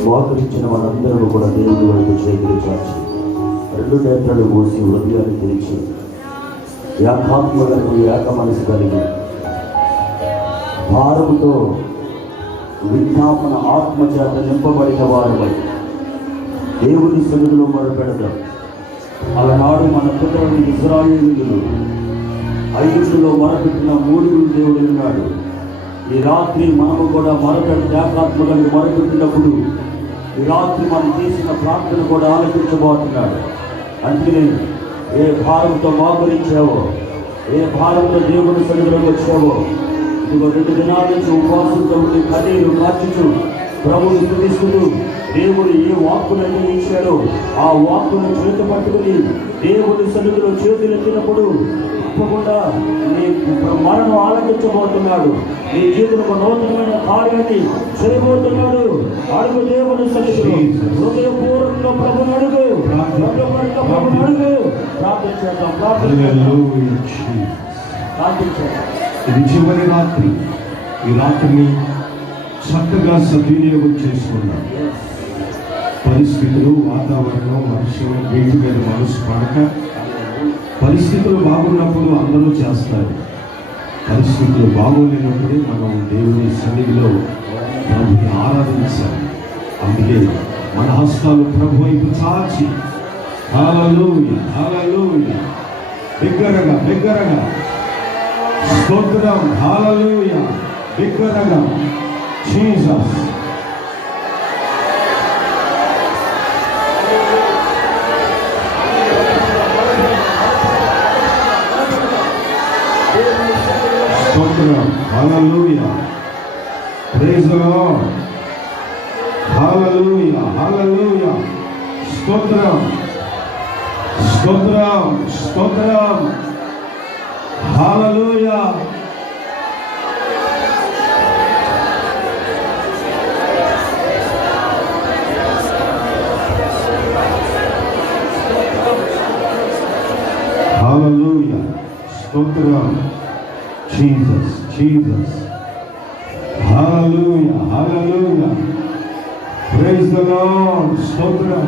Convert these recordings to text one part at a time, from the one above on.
స్వాగతించిన వాళ్ళందరూ కూడా దేవుడి వైపు చేతులు చాచి రెండు నేత్రలు మూసి హృదయాన్ని తెరిచి ఏకాత్మలను ఏక మనసు కలిగి భారముతో విజ్ఞాపన ఆత్మచేత నింపబడిన వారిపై దేవుని సన్నిధిలో మొదలుపెడతాం. అలనాడు మన పితరులు ఇశ్రాయేలీయులు ఐగుప్తులో మొరపెట్టిన మూడుగురు దేవుడు ఉన్నాడు. ఈ రాత్రి మనము కూడా మొరపెట్టి ఏకాత్మలను మొరపెట్టినప్పుడు ఈ రాత్రి మనం చేసిన ప్రార్థన కూడా ఆలోచించబోతున్నాడు. అందుకని ఏ భారంతో మోకరించావో, ఏ భారంతో దేవుని సన్నిధిలోకి వచ్చావో, ఇదిగో 2 దినాల నుంచి ఉపవాసంతో ఉండి కన్నీరు మార్చుచు ప్రభుని స్తుతిస్తూ దేవుడు ఏ వాక్కులను ఇచ్చాడో ఆ వాక్కును చేతి పట్టుకుని దేవుని సన్నిధిలో చేతులు ఎత్తినప్పుడు తప్పకుండా నీ మరణం ఆలకించబోతున్నాడు. నీ జీవితంలో నూతనమైన కార్యాన్ని చేయబోతున్నాడు. అడుగు దేవుని సన్నిధిలో హృదయపూర్వకంగా ప్రభుని అడుగు, ప్రభుని అడుగు. ప్రార్థించేద్దాం, ప్రార్థించేద్దాం. ఇది చివరి రాత్రి. ఈ రాత్రిని చక్కగా సద్వినియోగం చేసుకున్నాం. పరిస్థితులు, వాతావరణం, వర్షం, వీటి మీద మనసు పడక, పరిస్థితులు బాగున్నప్పుడు అందరూ చేస్తారు. పరిస్థితులు బాగోలేనప్పుడే మనం దేవుని సన్నిధిలో ప్రభుని ఆరాధించాలి. అందుకే మన హస్తాలు ప్రభు వైపు చాచి హల్లెలూయా హల్లెలూయా బిగ్గరగా బిగ్గరగా స్తోత్రం, హల్లెలూయా బిగ్గరగా Jesus. Hallelujah. Praise the Lord. Hallelujah. Hallelujah. Stotram. Stotram. Stotram. Hallelujah. స్తోత్రం. Jesus Jesus. Hallelujah hallelujah. Praise the Lord. స్తోత్రం.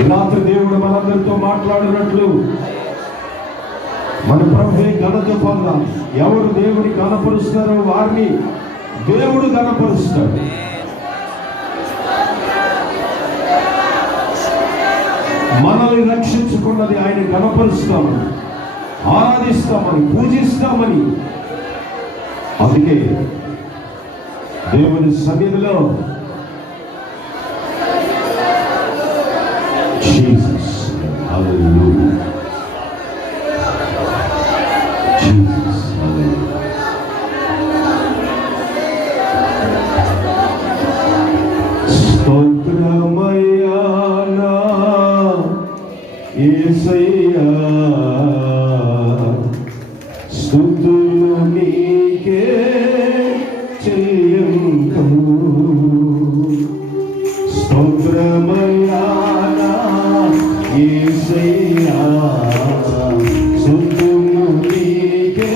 ఈ రాత్రి దేవుడు మనందరితో మాట్లాడినట్లు మన ప్రభువే ఘనత పొందాలి. ఎవరు దేవుని కనపరుస్తారో వారిని దేవుడు కనపరుస్తాడు. మనల్ని రక్షించుకున్నది ఆయన కనపరుస్తామని, ఆరాధిస్తామని, పూజిస్తామని. అందుకే దేవుని సన్నిధిలో జీసస్ హల్లెలూయా జీసస్ హల్లెలూయా. స్తోత్రమయ్యా నా యేసయ్యా, స్తుతులు నీకే చెల్లింతుము. స్తోత్రమయ్యా నా యేసయ్యా, స్తుతులు నీకే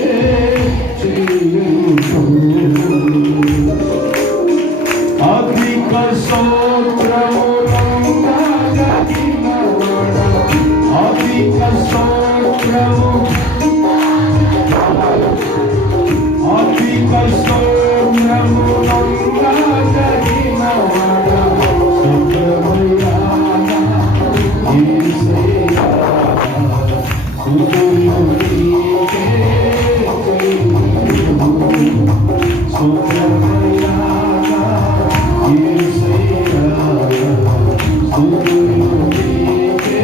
చెల్లింతుము. అధిక స్తోత్రములందరినోడ, అధిక స్తోత్రము, అధిక స్తోత్రములందరినోడ. స్తోత్రమయ్యా నా యేసయ్యా, స్తుతులు నీకే చెల్లింతుము. స్తోత్రమయ్యా నా యేసయ్యా, స్తుతులు నీకే.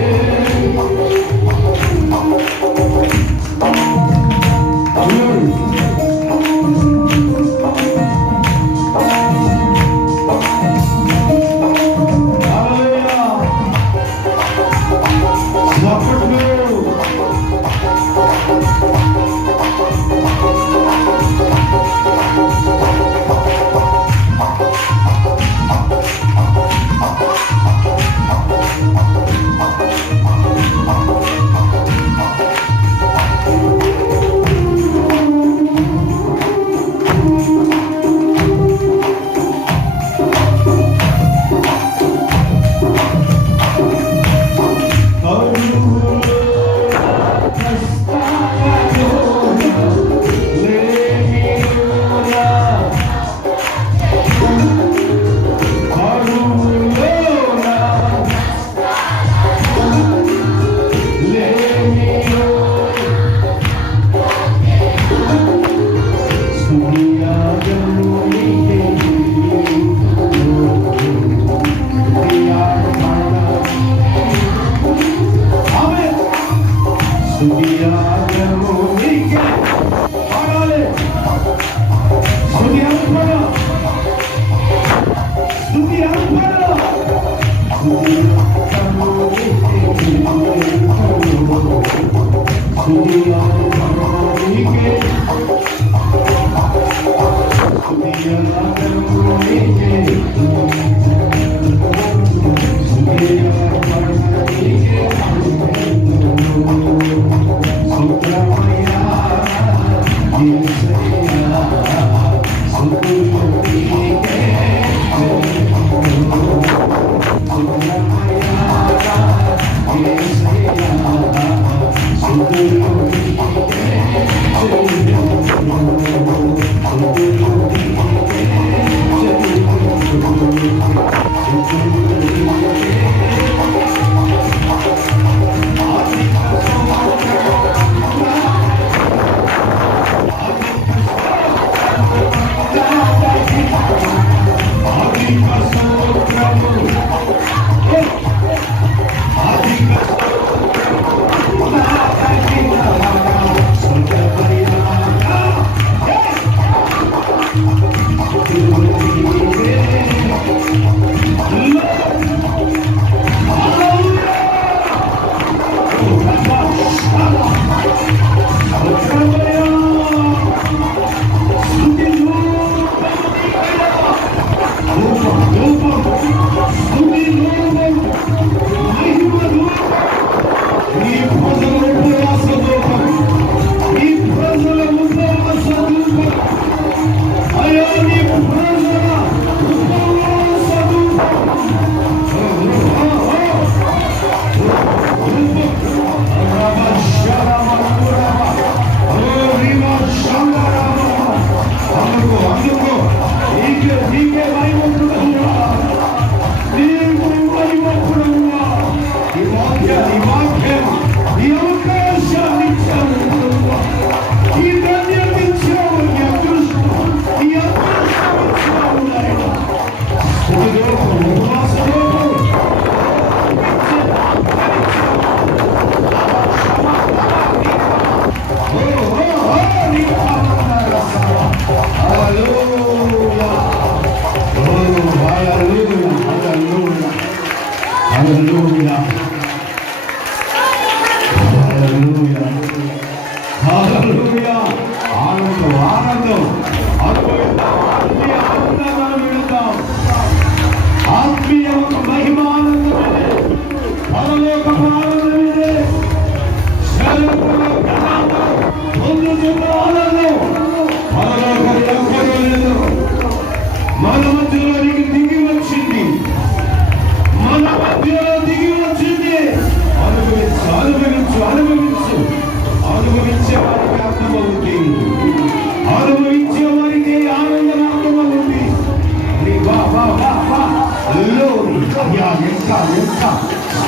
Hallelujah.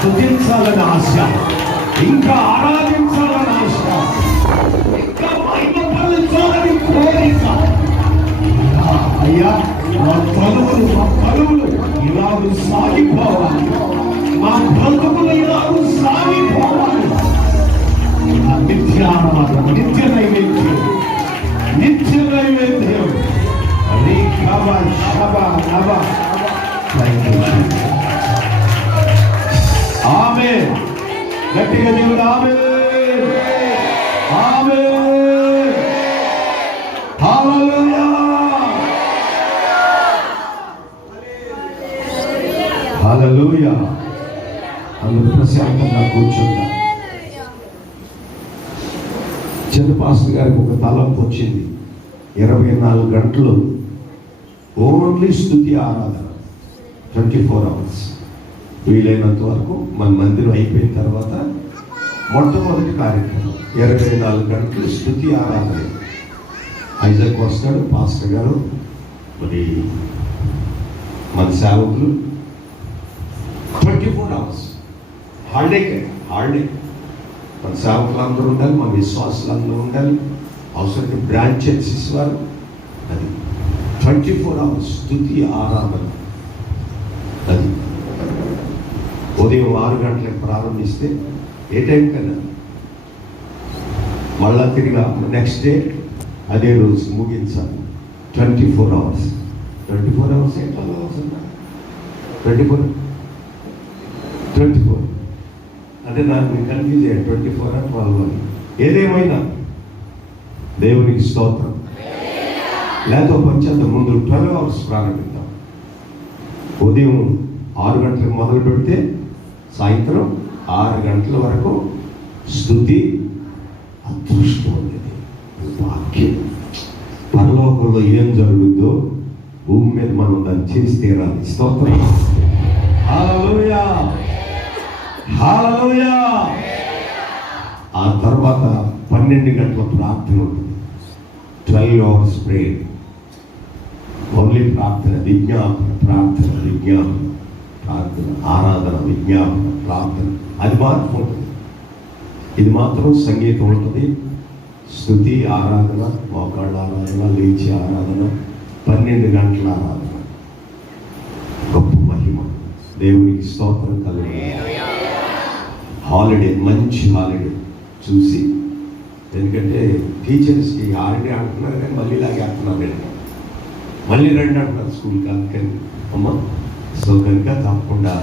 స్తుతించాలని ఆశ, ఇంకా ఆరాధించాలని ఆశ, ఇంకా మహిమపరచాలని కోరిక. అయ్యా, మా తలువులు ఇలాగ సాగిపోవాలి, మా బ్రతుకులు ఇలాగ సాగిపోవాలి. నిత్య ఆరాధన, నిత్య నైవేద్యం, నిత్య నైవేద్యం. ఆమేన్. గట్టిగా దేవుడు ఆమేన్, ఆమేన్, హల్లెలూయా, హల్లెలూయా. అందరూ ప్రశాంతంగా కూర్చుంటారు. చిన్న పాస్టర్ గారికి ఒక తలంపు వచ్చింది. 24 గంటలు ఓన్లీ స్తుతి ఆరాధన, 24 అవర్స్. వీలైనంత వరకు మన మందిరం అయిపోయిన తర్వాత మొట్టమొదటి కార్యక్రమం 24 గంటలు స్తుతి ఆరాధన. ఐజాక్ వస్తాడు, పాస్టర్ గారు, మరి మన సేవకులు 24 అవర్స్ హాలిడే. మన సేవకులు అందరూ ఉండాలి, మన విశ్వాసులు అందరూ ఉండాలి. అవసరం బ్రాంచ్ చర్చెస్ వారు అది 24 అవర్స్ స్తుతి ఆరాధన. అది ఉదయం 6 గంటలకు ప్రారంభిస్తే ఏ టైం కన్నా మళ్ళా తిరిగి నెక్స్ట్ డే అదే రోజు ముగించాలి. 24 అవర్స్. 24 అవర్స్ 12 అవర్స్ అన్నా 24 అంటే నాకు కన్ఫ్యూజ్ అయ్యాను. 24 అని 12 అని. ఏదేమైనా దేవునికి స్తోత్రం. లేకపోతే పంచాంత ముందు 12 అవర్స్ ప్రారంభిద్దాం. ఉదయం 6 గంటలకు మొదలు పెడితే సాయంత్రం 6 గంటల వరకు స్తుతి. అదృష్టం అనేది వాక్యం. పరలోకంలో ఏం జరుగుతుందో భూమి మీద మనం దాన్ని చేసి తీరాలి. స్తోత్రం. హల్లెలూయా, హల్లెలూయా. ఆ తర్వాత 12 గంటల ప్రార్థన ఉంటుంది. 12 అవర్స్ ప్రేయర్. ఓన్లీ ప్రార్థన, విజ్ఞాపన, ప్రార్థన, విజ్ఞాపన, ప్రార్థన, ఆరాధన, విజ్ఞాపన, ప్రార్థన. అది మాత్రం ఉంటుంది. ఇది మాత్రం సంగీతం ఉంటుంది. స్తుతి ఆరాధన, మోకాళ్ళ ఆరాధన, లేచి ఆరాధన, 12 గంటల ఆరాధన. గొప్ప మహిమ. దేవునికి స్తోత్రం కలుగుతుంది. హాలిడే, మంచి హాలిడే చూసి, ఎందుకంటే టీచర్స్కి హాలిడే అంటున్నారు కానీ మళ్ళీ ఇలాగే అంటున్నారు, మళ్ళీ రండి అంటున్నారు స్కూల్కి. అందుకని అమ్మ సో కనుక తప్పకుండా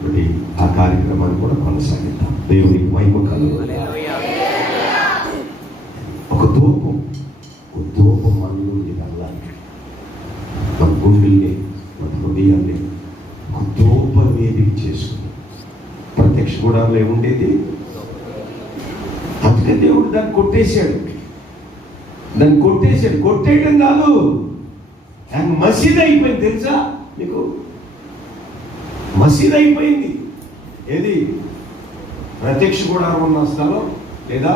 మరి ఆ కార్యక్రమాన్ని కూడా కొనసాగిద్దాం. దేవునికి మహిమ కలుగుతుంది. ఒక ధూపం మనలో వెళ్ళాలి. మన గుండెల్ని, మన హృదయాన్ని ఒక ధూప వేదిక చేసుకుని ప్రత్యక్ష గుడాల్లో ఉండేది. అందుకే దేవుడు దాన్ని కొట్టేశాడు. కొట్టేయడం కాదు, ఆయన మసీద్ అయిపోయింది. తెలుసా మీకు? మసీద్ అయిపోయింది. ఏది? ప్రత్యక్ష గుడారం ఉన్న స్థలం లేదా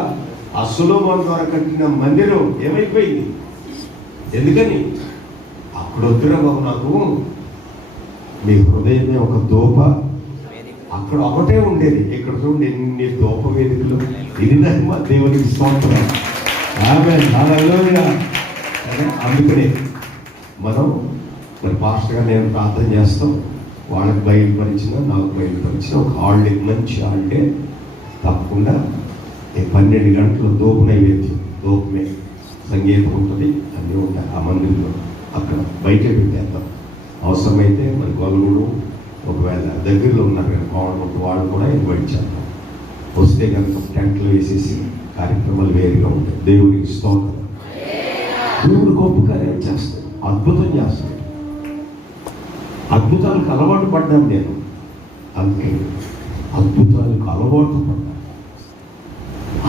ఆ సొలొమోను ద్వారా కట్టిన మందిరం ఏమైపోయింది? ఎందుకని? అక్కడ వద్దురా బాబు, నాకు మీ హృదయమే ఒక దోప. అక్కడ ఒకటే ఉండేది, ఇక్కడ చూడండి ఎన్ని దోప వేదికలు. ఇది మా దేవునికి స్తోత్రం. ఆమేన్, హల్లెలూయా. అందుకనే మనం మరి పాస్టర్గా నేను ప్రార్థన చేస్తాం. వాళ్ళకి బయలుపరిచిన, నాకు బయలుపరిచిన ఒక హాలిడే, మంచి హాలిడే తప్పకుండా 12 గంటలు దోపు నైవేద్యం, దోపమే, సంగీతం ఉంటుంది, అన్నీ ఉంటాయి ఆ మందిరంలో. అక్కడ బయట పెట్టేద్దాం. అవసరమైతే మరి గొల్లగూడు, ఒకవేళ దగ్గరలో ఉన్నారు కదా గవర్నమెంట్, వాళ్ళు కూడా ఇన్వైట్ చేద్దాం. వస్తే కనుక టెంట్లు వేసేసి కార్యక్రమాలు వేరుగా ఉంటాయి. దేవునికి స్తోత్రం. దేవుడు గొప్ప కార్యం చేస్తాడు, అద్భుతం చేస్తాడు. అద్భుతాలకు అలవాటు పడ్డాను నేను. అందుకే అద్భుతాలకు అలవాటు పడ్డాను.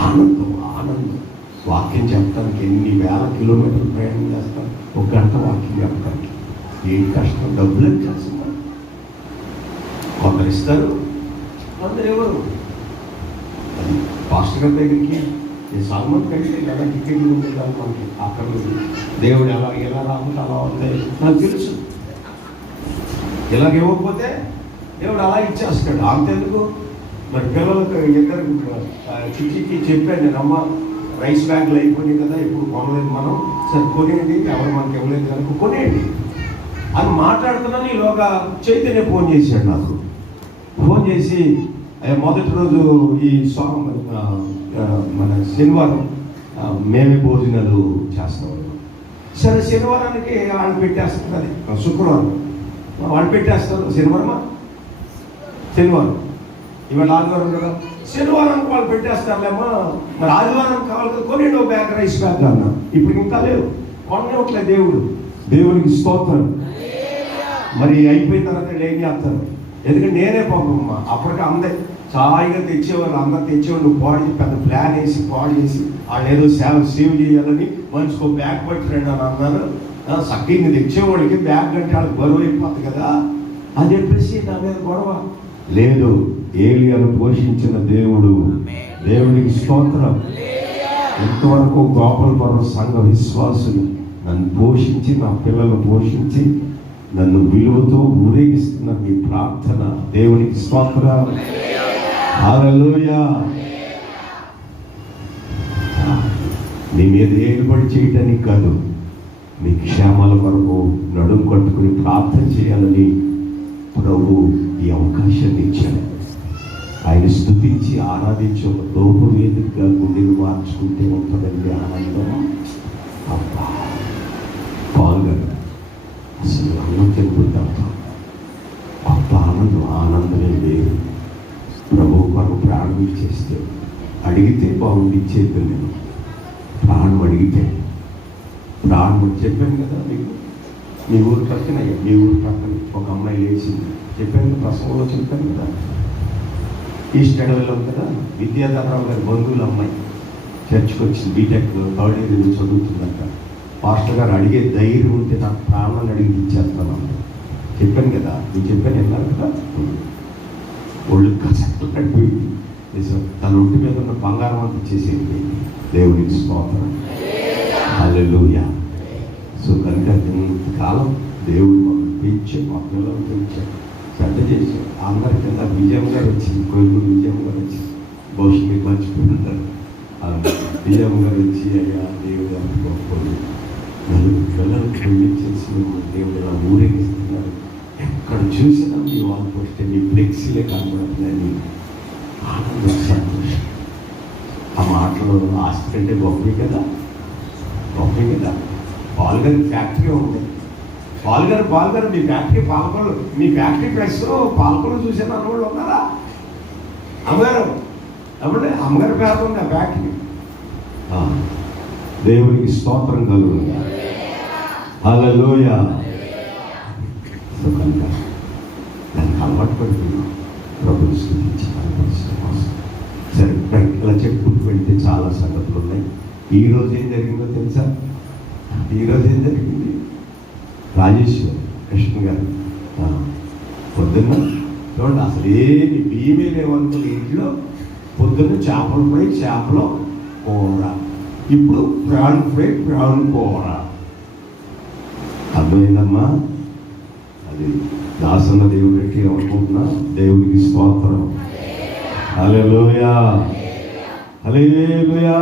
ఆనందం. వాక్యం చెప్పడానికి ఎన్ని వేల కిలోమీటర్లు ప్రయాణం చేస్తాను 1 గంట వాక్యం చెప్పడానికి. ఏం కష్టం, డబ్బులు చేస్తున్నారు. కొందరు ఇస్తారు, కొందరు ఎవరు. అది పాస్టర్ గారి దగ్గరికి నేను సాల్మన్ కంటే ఎలా టికెట్లు ఉంటుంది మనకి. అక్కడ దేవుడు ఎలా రాకుండా అలా ఉంటాయి నాకు తెలుసు. ఇలాగ ఇవ్వకపోతే దేవుడు అలా ఇచ్చేస్తాడు. అంతెందుకు మరి పిల్లలకు ఇద్దరు చిక్కి చెప్పాను నేను, అమ్మ రైస్ బ్యాగ్లు అయిపోయినాయి కదా, ఇప్పుడు కొనలేదు మనం, సరే కొనేయండి, ఎవరు మనకి ఇవ్వలేదు కనుక కొనేయండి అని మాట్లాడుతున్నాను. ఈలోగా చైతన్య ఫోన్ చేశాడు నాకు. ఫోన్ చేసి మొదటి రోజు ఈ మన శనివారం మేమే భోజనాలు చేస్తాం. సరే శనివారానికి వాళ్ళు పెట్టేస్తారు, అది శుక్రవారం వాళ్ళు పెట్టేస్తారు. శనివారం ఇవాళ ఆదివారం కదా, శనివారానికి వాళ్ళు పెట్టేస్తారులేమో, మరి ఆదివారం కావాలి కదా, కొనేడు బ్యాగ్ రైస్ బ్యాగ్ అన్నా. ఇప్పుడు ఇంకా లేవు, కొనట్లేదు. దేవునికి స్తోత్రం. మరి అయిపోయిన తర్వాత ఏం చేస్తారు? ఎందుకంటే నేనే పంపమ్మ అప్పటికే అందరు సాయిగా తెచ్చేవాళ్ళు, అందరు తెచ్చేవాళ్ళు పాడు పెద్ద ప్లాన్ వేసి పాడు చేసి వాళ్ళు ఏదో సేవ్ చేయాలని మనిషికి బ్యాగ్ పట్టిరండి అని అన్నారు. సగ్గిని తెచ్చేవాడికి బ్యాగ్ అంటే వాళ్ళకి బరువు అయిపోతుంది కదా అని చెప్పేసి నా మీద గొడవ. లేదు, ఏలియాను పోషించిన దేవుడు, దేవునికి స్తోత్రం. ఎంతవరకు గోపాలపురం సంఘ విశ్వాసులు నన్ను పోషించి, నా పిల్లలు పోషించి, నన్ను విలువతో ఊరేగిస్తున్న మీ ప్రార్థన దేవునికి స్తోత్రం. హల్లెలూయా. మీ మీద ఏలుబడి చేయటానికి కాదు, మీ క్షేమాల కొరకు నడుం కట్టుకుని ప్రార్థన చేయాలని ప్రభు ఈ అవకాశాన్ని ఇచ్చాడు. ఆయన స్తుతించి ఆరాధించి ఒక దోపు వేదికగా గుండెలు మార్చుకుంటే ఉంటుందండి ఆనందం. అబ్బా పాల్గొన అసలు అన్నం తిరుగుతాం, గొప్ప ఆనందమే లేదు. ప్రభు కొరకు ప్రాణం ఇచ్చేస్తే, అడిగితే బాగుండి ఇచ్చేది. నేను ప్రాణం అడిగితే ప్రాణం చెప్పాను కదా మీకు. మీ ఊరు పక్కన ఒక అమ్మాయి లేచింది, చెప్పాను ప్రసంగంలో చెప్పాను కదా. ఈస్ట్ అడవిలో కదా విద్యాధరరావు గారి బంధువుల అమ్మాయి చర్చ్కి వచ్చింది, బీటెక్ థర్డ్ ఇయర్ చదువుతుందంట. పాస్టర్ గారు అడిగే ధైర్యం ఉంటే నాకు ప్రాణాన్ని అడిగి ఇచ్చేస్తాను చెప్పాను కదా. నేను చెప్పాను వెళ్ళాను కదా. ఒళ్ళు కసక్తులు కట్టిపోయింది. తన ఒంటి మీద ఉన్న బంగారం అంతా ఇచ్చేసేది. దేవునికి స్తోత్రం. హల్లెలూయా. సో కనుక ఇంతకాలం దేవుడు మాకు పెంచి, మా పిల్లలు పెంచారు, శ్రద్ధ చేశారు. అందరికీ విజయం గారు వచ్చింది, కోయిలూరు విజయం గారు వచ్చి, బహుశా మీరు మర్చిపోయింటారు. విజయం గారు వచ్చి, అయ్యా దేవుడు గారికి గొప్పలు నలుగురు పిల్లలు పెళ్లి చేసి దేవుడు ఇలా ఊరేగిస్తున్నారు. ఎక్కడ చూసినా మీ వాళ్ళు పోస్తే మీ ఫ్లెక్సీలే కనబడుతున్నాయని ఆనందం, సంతోషం. ఆ మాటలు ఆస్తి కంటే గొప్పే కదా. పాల్గారి ఫ్యాక్టరీ ఉంది. పాల్గారు మీ ఫ్యాక్టరీ పాలకొల్లు, మీ ఫ్యాక్టరీ ప్లస్ పాలకొల్లు చూసిన అన్నవాళ్ళు ఉన్నారా? అమ్మగారు అప్పుడే అమ్మగారి పేరు ఉంది ఆ ఫ్యాక్టరీ. దేవునికి స్తోత్రం కలుగుతుంది. హల్లెలూయా. దానికి అలవాటు పడుతున్నాం. ప్రభుని స్తుతించి సరే ఇలా చెప్పుకుంటూ వెళ్తే చాలా సంగతులు ఉన్నాయి. ఈరోజు ఏం జరిగిందో తెలుసా? ఈరోజు ఏం జరిగింది? రాజేశ్వర్ కృష్ణ గారు పొద్దున్న చూడండి, అసలు ఏమి బియ్యమే లేవనుకున్న ఇంట్లో పొద్దున్న చేపలు ఫ్రై, చేపలు కూర, ఇప్పుడు ప్రాన్ ఫ్రై, ప్రాన్ కూర. అర్థమైందమ్మా? అది దాసన్న దేవుడికి అనుకుంటున్నా. దేవుడికి స్తోత్రం. హల్లెలూయా, హల్లెలూయా.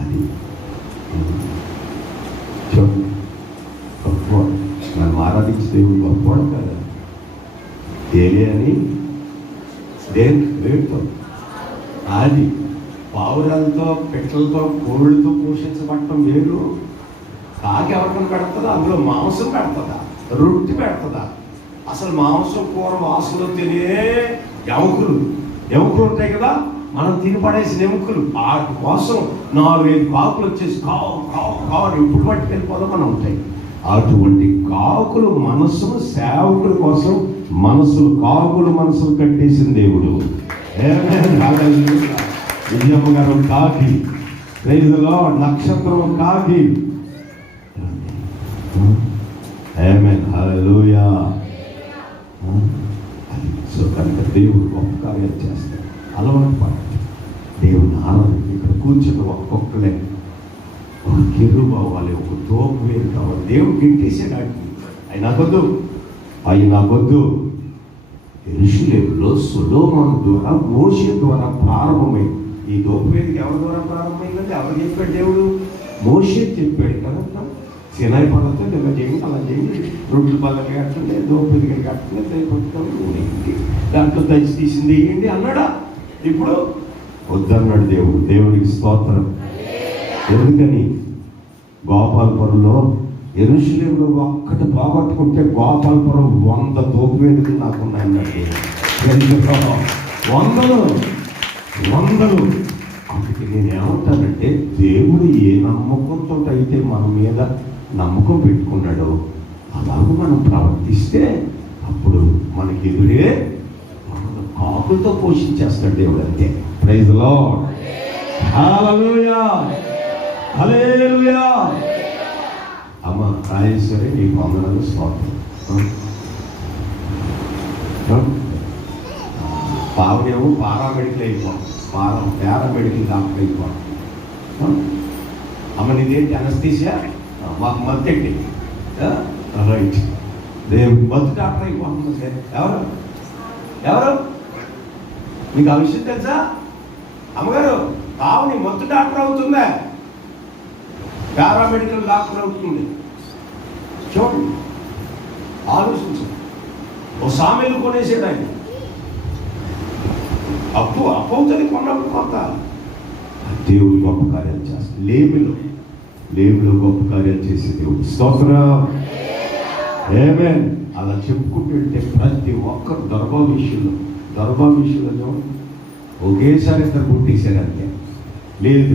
అది చూడండి, గొప్పవాడు. మనం ఆరాధించే దేవుడు గొప్పవాడు కదా. ఏలియాని దేనికి వేడుతో, అది పావురాలతో, పిట్టలతో, కోళ్ళతో పోషించబడటం వేరు. కాకి ఎవరికైనా పెడుతుందా? అందులో మాంసం పెడుతుందా? రొట్టె పెడుతుందా? అసలు మాంసం కూర వాసనలో తినే ఎముకలు ఉంటాయి కదా, మనం తినపడేసిన ఎముకలు. వాటి కోసం 4-5 కాకులు వచ్చేసి కావు కావు కావు ఎప్పుడు పట్టుకెళ్ళిపోదామని ఉంటాయి. అటువంటి కాకులు మనస్సును సేవకుల కోసం కాకులు మనసులు కట్టేసిన దేవుడు. విజయమ్మ గారు కాకి, రైతులో నక్షత్రం కాకి. ఆమేన్, హల్లెలూయా. సో కనుక దేవుడు గొప్ప కార్యాలు చేస్తాడు. అలవాటు పడండి దేవుని ఆరాధన. ఇక్కడ కూర్చొని ఒక్కొక్కలే ఒక కెరూబు అవ్వాలి, ఒక తోపు వేరు కావాలి. దేవుడు గింటేసాడు. ఆయన నాకొద్దు యెరూషలేములో సొలొమోను ద్వారా, మోషే ద్వారా ప్రారంభమైంది. ఈ దోపవేదిక ఎవరి ద్వారా ప్రారంభమైందంటే ఎవరు చెప్పాడు? దేవుడు మోషే చెప్పాడు కదా. సినాయి పర్వతం ఇలా చేయండి, అలా చేయండి, రొట్టెలు బల్లకి కట్టండి, దోపవేదికలు కట్టండి, దయపట్టుకోండి, దాంట్లో దయచి తీసింది వేయండి అన్నాడా? ఇప్పుడు వద్దన్నాడు దేవుడు. దేవుడికి స్తోత్రం. ఎందుకని? గోపాలపురంలో యెరూషలేములో ఒక్కటి పోగొట్టుకుంటే గోపాలపురం 100 దోపవేదికలు నాకు ఉన్నాయన్నట్టు. వందలు. అందుకే నేను ఏమంటానంటే, దేవుడు ఏ నమ్మకంతో అయితే మన మీద నమ్మకం పెట్టుకున్నాడో అలాగే మనం ప్రవర్తిస్తే అప్పుడు మనకి ఎదురే కాకులతో పోషించేస్తాడు దేవుడు. అంతే. Praise the Lord. Hallelujah, hallelujah. అమ్మ రాజేశ్వరి, నీకు వందనాలు, స్తోత్రం. పావునేమో పారామెడికల్ అయిపోతాం, పారామెడికల్ డాక్టర్ అయిపోతాం. అమ్మ నీదేంటి అనస్థీసియా? మాకు మత్తెట్టి రైట్. దేవుడు మత్తు డాక్టర్ అయిపోతుంది సార్. ఎవరు మీకు ఆ విషయం తెలుసా? అమ్మగారు, పావుని మత్తు డాక్టర్ అవుతుందా? పారామెడికల్ డాక్టర్ అవుతుంది. చూడండి, ఆలోచించు. ఓ సామెలు కొనేసాడు ఆయన. అప్పు అవుతుంది కొన్నప్పుడు కొంత. దేవుడు గొప్ప కార్యాలు చేస్తాడు. లేమిలో గొప్ప కార్యాలు చేసే దేవుడు. స్తోత్రం. ఆమేన్. అలా చెప్పుకుంటుంటే ప్రతి ఒక్కరు దర్భా విషయంలో ఒకేసారి ఇద్దరు పుట్టేశారు. అంతే. లేదు.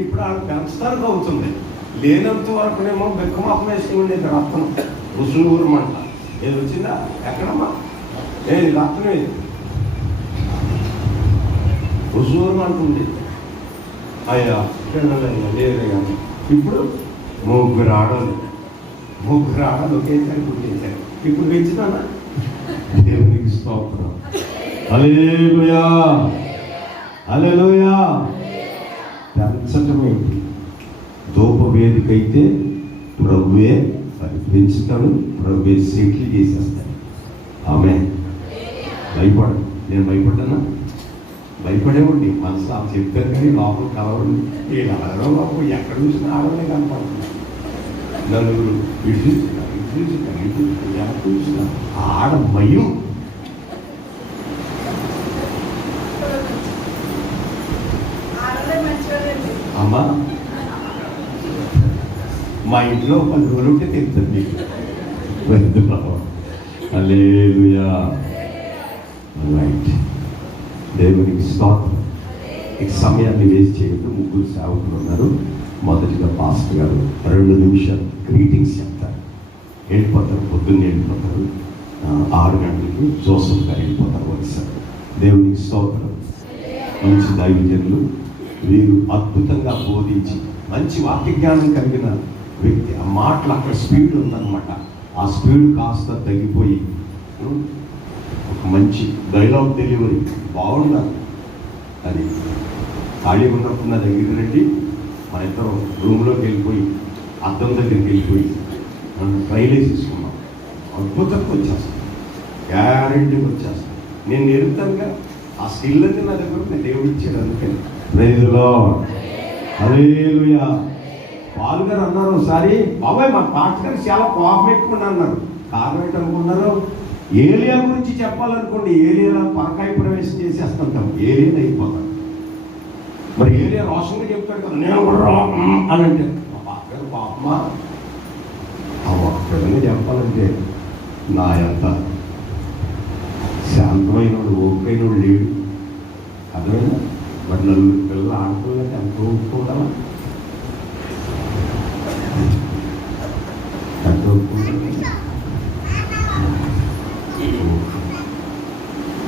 ఇప్పుడు వాళ్ళు పెంచడానికి అవుతుంది. లేనంత వరకునేమో బెక్కమాపం వేసుకుని ఉండేది. రత్నం రుసులూరమంట ఏది వచ్చిందా? ఎక్కడమ్మా? ఏది రత్నం? ఏది రుసూరమంటుంది. అయ్యా లేదయ్యా. ఇప్పుడు ముగ్గురు ఆడలు ఒకేసారి పుట్టేశారు. ఇప్పుడు పెంచుతానా? దేవునికి స్తోత్రం. హల్లెలూయా, హల్లెలూయా. పెంచటమేంటి? ధూపవేదిక అయితే ప్రభువే పెంచుతాడు, ప్రభువే సెటిల్ చేసేస్తాడు. ఆమేన్. భయపడు. నేను భయపడ్డానా? భయపడేవాడి మనసులో చెప్పారు కానీ లోపల కలవడం ఎవరో లోపల ఎక్కడ చూసినా ఆడలే కనపడుతుంది. నలుగురు ఇటు చూసిన ఆడ భయం. అమ్మా, మా ఇంట్లో 10 రోజులు ఉంటే తెలుస్తుంది మీకు. హల్లెలూయా. రైట్. దేవునికి స్తోత్రం. ఈ సమయాన్ని వేస్ట్ చేయొద్దు. ముగ్గురు సేవకులు ఉన్నారు. మొదటిగా పాస్టర్ గారు 2 నిమిషాలు గ్రీటింగ్స్ చెప్తారు. వెళ్ళిపోతారు. పొద్దున్నే వెళ్ళిపోతారు. 6 గంటలకి జోసఫ్ గారు వెళ్ళిపోతారు ఒకసారి. దేవునికి స్తోత్రం. మంచి దైవజనులు వీరు. అద్భుతంగా బోధించి మంచి వాక్య జ్ఞానం కలిగిన వ్యక్తి. ఆ మాటలు అక్కడ స్పీడ్ ఉందన్నమాట. ఆ స్పీడ్ కాస్త తగ్గిపోయి ఒక మంచి డైలాగ్ డెలివరీ బాగుండాలి. అది ఖాళీ ఉన్నప్పుడు నా దగ్గర రండి, మన ఇద్దరం రూమ్లోకి వెళ్ళిపోయి అద్దం దగ్గరికి వెళ్ళిపోయి ట్రైల్ వేసేసుకున్నాం. అద్భుతంగా వచ్చేస్తాం, గ్యారెంటీగా వచ్చేస్తాం. నేను నేర్పుతానుగా. ఆ స్కిల్ అనేది నా దగ్గర నేను దేవుడు ఇచ్చాడు. అందుకని praise the Lord. Hallelujah. Paul గారు అన్నారు ఒకసారి, బాబాయ్ మా పాస్టర్ గారు చాలా కోపం ఎక్కువ అన్నారు. కారణం ఏంటనుకున్నారు? ఏలియా గురించి చెప్పాలనుకోండి, ఏలియా పరకాయ ప్రవేశం చేసేస్తుంటాం, ఏలియా అయిపోతాం. మరి ఏలియా రోషంగా చెప్తాడు కదా, నేను కూడా అని అంటే పాపమా ఆ ఒక్కడనే చెప్పాలంటే నా ఎంత శాంతమైన ఓపికైన లేడు. అర్థమైనా? మరి నలుగురు పిల్లలు ఆడుకోవాలంటే ఎంత ఒప్పుకుంటామా? ఎంత ఒప్పుకుంటాం?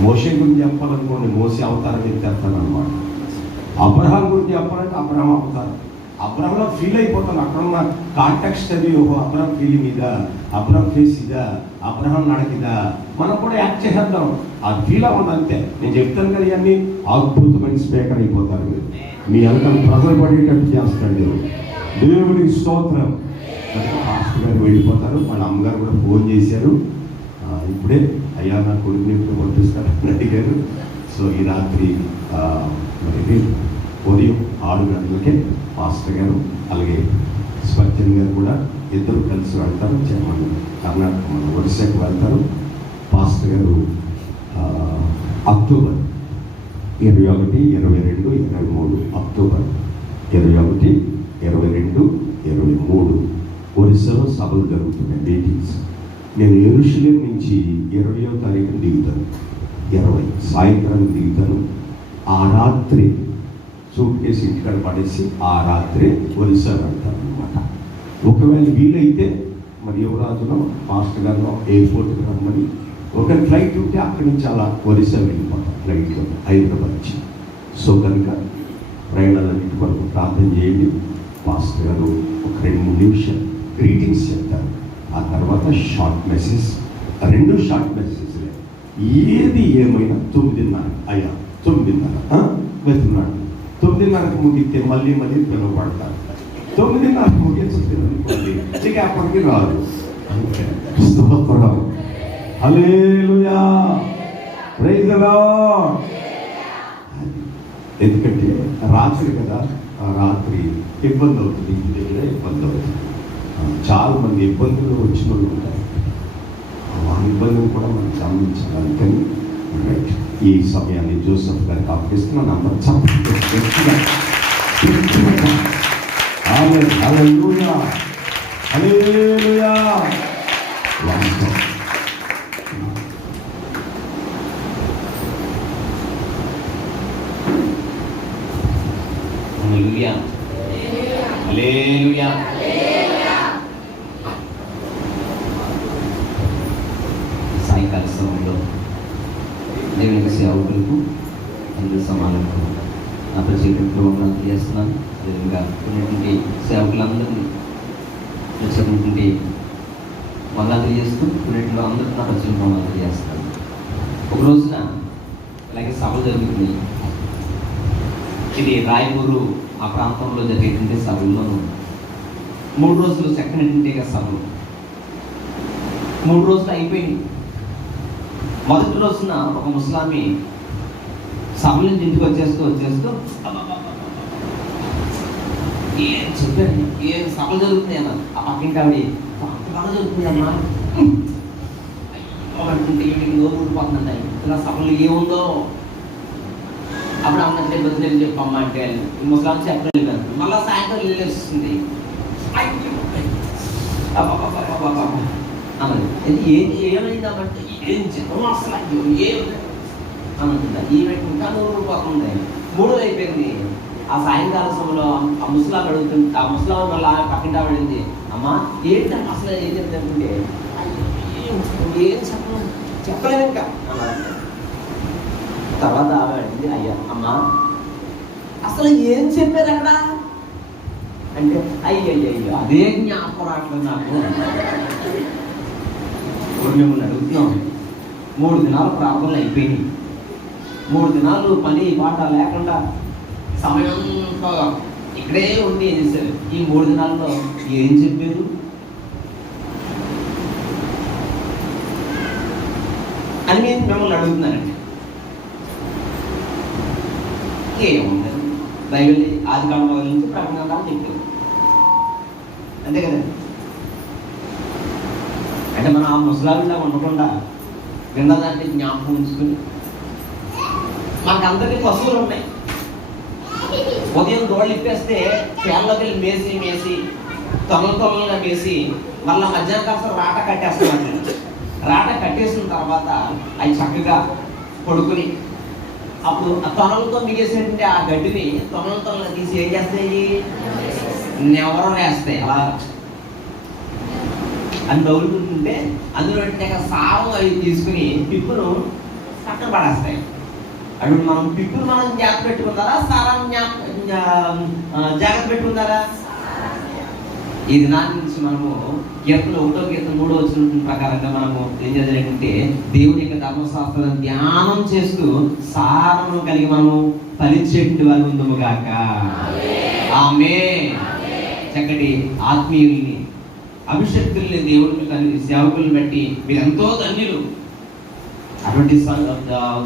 మోషే గురించి చెప్పాలనుకోండి, మోసే అవతారం ఎత్తేస్తాను అనమాట. అబ్రహాం గురించి చెప్పాలంటే అబ్రహాం అవతారం. అబ్రహాంలో ఫీల్ అయిపోతాను. అక్కడ ఉన్న కాంటెక్స్ట్ అది, ఓహో అబ్రహాం ఫీలింగ్ ఇదా, అబ్రహాం ఫేస్ ఇదా, అబ్రహాం నడకిదా, మనం కూడా యాక్ట్ చేసేద్దాం. అది ఫీల్ అవ్వండి అంతే. నేను చెప్తాను కదా, ఇవన్నీ అద్భుతమైన స్పీకర్ అయిపోతారు మీరు. మీ అంతా ప్రజలు పడేటట్టు చేస్తాడు దేవుడు. దేవుడికి స్తోత్రం. పాస్టర్ గారు వెళ్ళిపోతారు. వాళ్ళ అమ్మగారు కూడా ఫోన్ చేశారు. ఇప్పుడే అయ్యా నా కొడుకుని ఎప్పుడు పంపిస్తారని అడిగారు. సో ఈ రాత్రి మరి ఉదయం 6 గంటలకే పాస్టర్ గారు అలాగే స్పర్జన్ గారు కూడా ఇద్దరు కలిసి వెళ్తారు. మన కర్ణాటక మన ఒడిశాకు వెళ్తారు. పాస్టర్ గారు అక్టోబర్ 21, 22, 23 అక్టోబర్ 21, 22, 23 ఒరిస్సాలో సభలు జరుగుతున్నాయి, మీటింగ్స్. నేను యెరూషలేం నుంచి 20వ తారీఖున దిగుతాను, 20 సాయంత్రం దిగుతాను. ఆ రాత్రి సూట్ కేసు ఇంటికాడ పడేసి ఆ రాత్రి ఒరిస్సా వెళ్తాను అనమాట. ఒకవేళ వీలైతే మరి యువరాజులో మాస్టర్ గారిలో ఎయిర్పోర్ట్కి రమ్మని ఒక ఫ్లైట్ ఉంటే అక్కడి నుంచి అలా ఒరిస్సా వెళ్ళిపోతాం ఫ్లైట్లో హైదరాబాద్ నుంచి. సో కనుక ప్రయాణాలన్నింటి కొరకు ప్రార్థన చేయండి. మాస్టర్ గారు ఒక 2-3 నిమిషాలు గ్రీటింగ్స్ చెప్తారు. ఆ తర్వాత షార్ట్ మెసేజ్, 2 షార్ట్ మెసేజ్లే. ఏది ఏమైనా 9:30 అయ్యా 9:30 వెళ్తున్నాడు. 9:30కు ముగిస్తే మళ్ళీ పిలువబడతారు. 9:30కు ముగించుతుంది అనుకోండి, ఇక అప్పటికి రాదు. స్తోత్రం, హల్లెలూయా, ప్రైజ్ ది లార్డ్. ఎందుకంటే రాత్రి కదా, ఆ రాత్రి ఇబ్బంది అవుతుంది, ఇంటి దగ్గర ఇబ్బంది అవుతుంది. చాలా మంది ఇబ్బందులు వచ్చిన వాళ్ళు ఉంటారు. ఆ ఇబ్బందులు కూడా మనం గమనించాలి. అందుకని ఈ సమయాన్ని జోసెఫ్ గారికి అప్పగిస్తున్నాను. అందరూ హల్లెలూయా, హల్లెలూయా. హల్లెలూయా, హల్లెలూయా. సాయంకాల సమయంలో దేవుని సేవకులకు అందరి సమానంగా నా ప్రత్యేకంగా వందనాలు చేస్తున్నాను. అదేవిధంగా ఉన్నటువంటి సేవకులందరినీ ప్రత్యేకటువంటి వందనాలు చేస్తూ ఉన్నట్లో అందరికీ నా ప్రత్యేక వందనాలు చేస్తాను. ఒక రోజున ఇలాగే సభలు జరుగుతున్నాయి. ఇది రాయపూరు ఆ ప్రాంతంలో జరిగేటువంటి సభల్లోనూ 3 రోజులు సెకండ్ సభలు 3 రోజులు అయిపోయింది. మొదటి రోజున ఒక ముస్లామి సభల నుంచి ఇంటికి వచ్చేస్తూ ఏం చెప్పాను, ఏం సభలు జరుగుతున్నాయి అన్నారు. ఆ పక్కింటి ఆవిడ అంత బాగా జరుగుతుంది అమ్మా అంటే వీటికి నోరు ఊడిపోతుందండి, ఇలా సభలు ఏముందో. అప్పుడు అన్నంటే బతులు చెప్పమ్మా అంటే ముస్లాం చెప్పలేదు. మళ్ళీ సాయంత్రం వెళ్ళేస్తుంది. ఏమైందామంటే ఏం చెప్పడం అసలు ఏమంటుందా ఈమె ఇంకా నూరు పోతుంది. 3 అయిపోయింది. ఆ సాయంకాల సమయంలో ఆ ముస్లాం అడుగుతుంది. ఆ ముస్లాం మళ్ళీ పక్కింటి ఆవిడింది, అమ్మా ఏంటంటే అసలు ఏం చెప్తానంటే ఏం చెప్పలేదు ఇంకా అన్నారు. తర్వాత ఆవిడింది, అయ్యా అమ్మా అసలు ఏం చెప్పారు అక్కడ అంటే, అయ్యయ్యో అదే జ్ఞాపకం రావట్లేదు నాకు. మిమ్మల్ని అడుగుతున్నాం, 3 దినాలు ప్రార్థనలు అయిపోయినాయి. 3 దినాలు పని పాట లేకుండా సమయం ఇక్కడే ఉండి ఏం చేశారు? ఈ 3 దినాల్లో ఏం చెప్పారు అని నేను మిమ్మల్ని అడుగుతున్నానండి. ఏముందని బైబిల్ ఆది కాండం నుంచి ప్రకటన కాలం చెప్పారు, అంతే కదా. అంటే మనం ఆ ముసలావిలా ఉండకుండా విన్నదాన్ని జ్ఞాపకం ఉంచుకుని, మనకందరికీ పశువులు ఉన్నాయి. ఉదయం దోళ్ళు ఇప్పేస్తే పేర్లోకి వెళ్ళి మేసి తొలలుగా మేసి మళ్ళీ మధ్యాహ్నం కాస్త రాట కట్టేస్తామండి. రాట కట్టేసిన తర్వాత అవి చక్కగా పడుకుని అప్పుడు ఆ తొనలతో మిగేసినటువంటి ఆ గడ్డిని తొనలు తీసి ఏం చేస్తాయి? నెవరు వేస్తాయి. అలా అని నవ్వులుకుంటుంటే అందులో సారం అవి తీసుకుని పిప్పును పక్కన పడేస్తాయి. అప్పుడు మనం పిప్పును మనం జాగ్రత్త పెట్టుకుంటారా, సారం జాగ్రత్త పెట్టుకుంటారా? ఈ దినాన్ని నుంచి మనము కీర్తన 1వ కీర్తన 3వ వచనం ప్రకారంగా మనము ఏం చేయాలంటే దేవుని యొక్క ధర్మశాస్త్రాన్ని ధ్యానం చేస్తూ సారమును కలిగి మనము ఫలించేటువంటి వారు ఉందము గాక. ఆమేన్. చక్కటి ఆత్మీయుల్ని అభిషక్తుల్ని దేవుడిని సేవకుల్ని బట్టి మీరు ఎంతో ధన్యులు. అటువంటి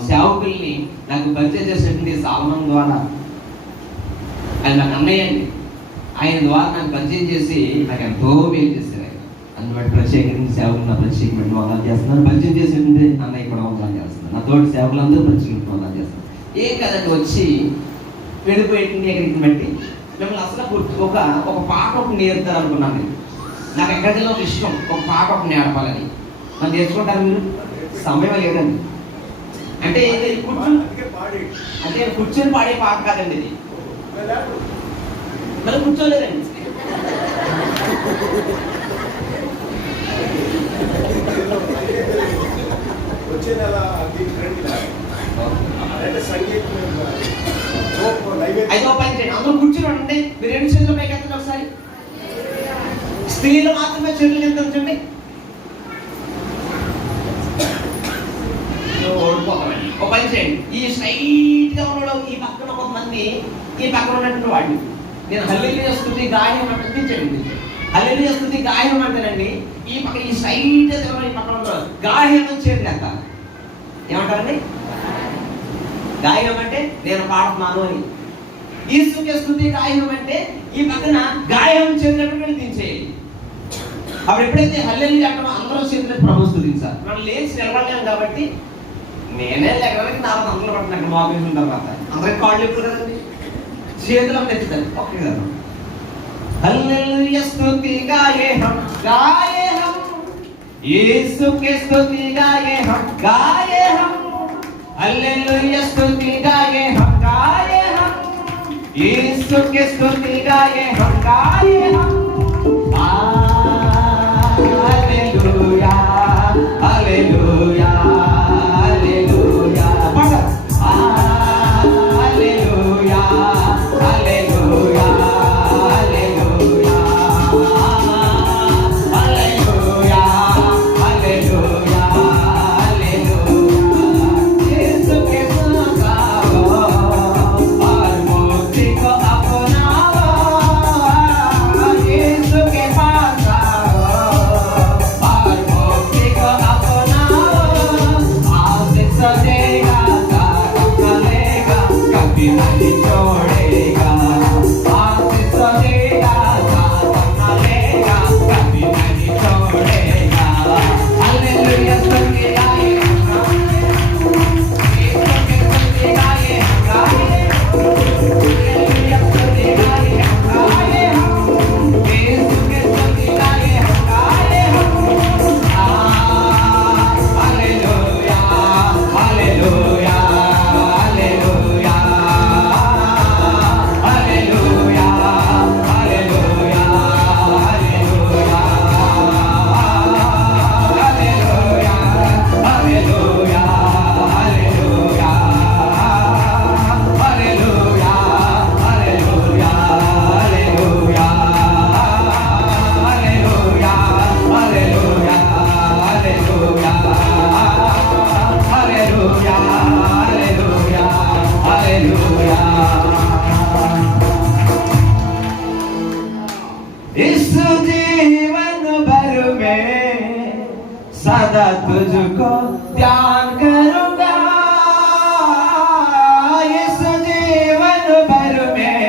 సేవకుల్ని నాకు పరిచయం చేసేటువంటి సాల్మన్ ద్వారా, ఆయన నాకు అన్నయ్య అండి. ఆయన ద్వారా నాకు పరిచయం చేసి నాకు ఎంతో మేలు చేశారు ఆయన. అందుబట్టి ప్రత్యేకించి సేవకులు నా ప్రత్యేకమైన వందలు చేస్తున్నారు. పరిచయం చేసేటువంటి అన్నయ్య కూడా వందలు చేస్తున్నారు. నా తోటి సేవకులందరూ ప్రత్యేకించి వందలు చేస్తున్నారు. ఏం కదండి వచ్చి వెళ్ళిపోయేటువంటి ఎక్కడికి బట్టి మిమ్మల్ని అసలు ఒక పాట ఒకటి నేర్పుతారు అనుకున్నాను నేను. నాకు ఎక్కడికి ఒక ఇష్టం, ఒక పాట ఒకటి నేర్పాలని. మనం నేర్చుకుంటారు మీరు? సమయం లేదండి. అంటే కూర్చొని పాడే పాట కాదండి ఇది. మరి కూర్చోలేదండి. అయితే ఒక పని చేయండి, అందరూ కూర్చుని ఉండండి. మీరు 2 చేతులు పైకి ఎత్తండి ఒకసారి. స్త్రీలు మాత్రమే చేతులు కింద ఉంచండి. ఓడిపోతామండి. ఒక పని చేయండి, ఈ స్ట్రైట్ గా ఉన్న ఈ పక్కన కొంతమంది, ఈ పక్కన ఉన్నటువంటి వాళ్ళు, నేను హల్లెలూయా స్తుతి గాయం అంటించండి. హల్లెలూయా స్తుతి గాయం అంటానండి. ఈ పక్క ఈ స్ట్రైట్ గా ఈ పక్కన ఉంటారు గాయం చేయండి అంట. ఏమంటారండి? గాయం అంటే నేను పాడుతున్నాను అని. యేసుకే స్తుతి గాయం అంటే ఈ పక్కన గాయం చెందినట్టు దించేయాలి. అప్పుడు ఎప్పుడైతే హల్లెలూయా అంటామో అందరూ చేతులు ప్రభు స్తుతించాలి. మనం లేచి నిలబడలేం కాబట్టి నేనే లేకపోతే నా అందరూ పట్టినట్టు మోగించిన తర్వాత అందరికి కాళ్ళు ఎప్పుడు కదండి, చేతులు తెచ్చుతారు. ఓకే కదా. హల్లెలూయా స్తుతి గాయే హమ్ యేసు के स्तुति गाए हम गाए हम हालेलुया स्तुति गाए हम यीशु के स्तुति गाए हम hallelujah hallelujah hallelujah hallelujah hallelujah सदा तुझको ध्यान करूंगा, इस जीवन भर में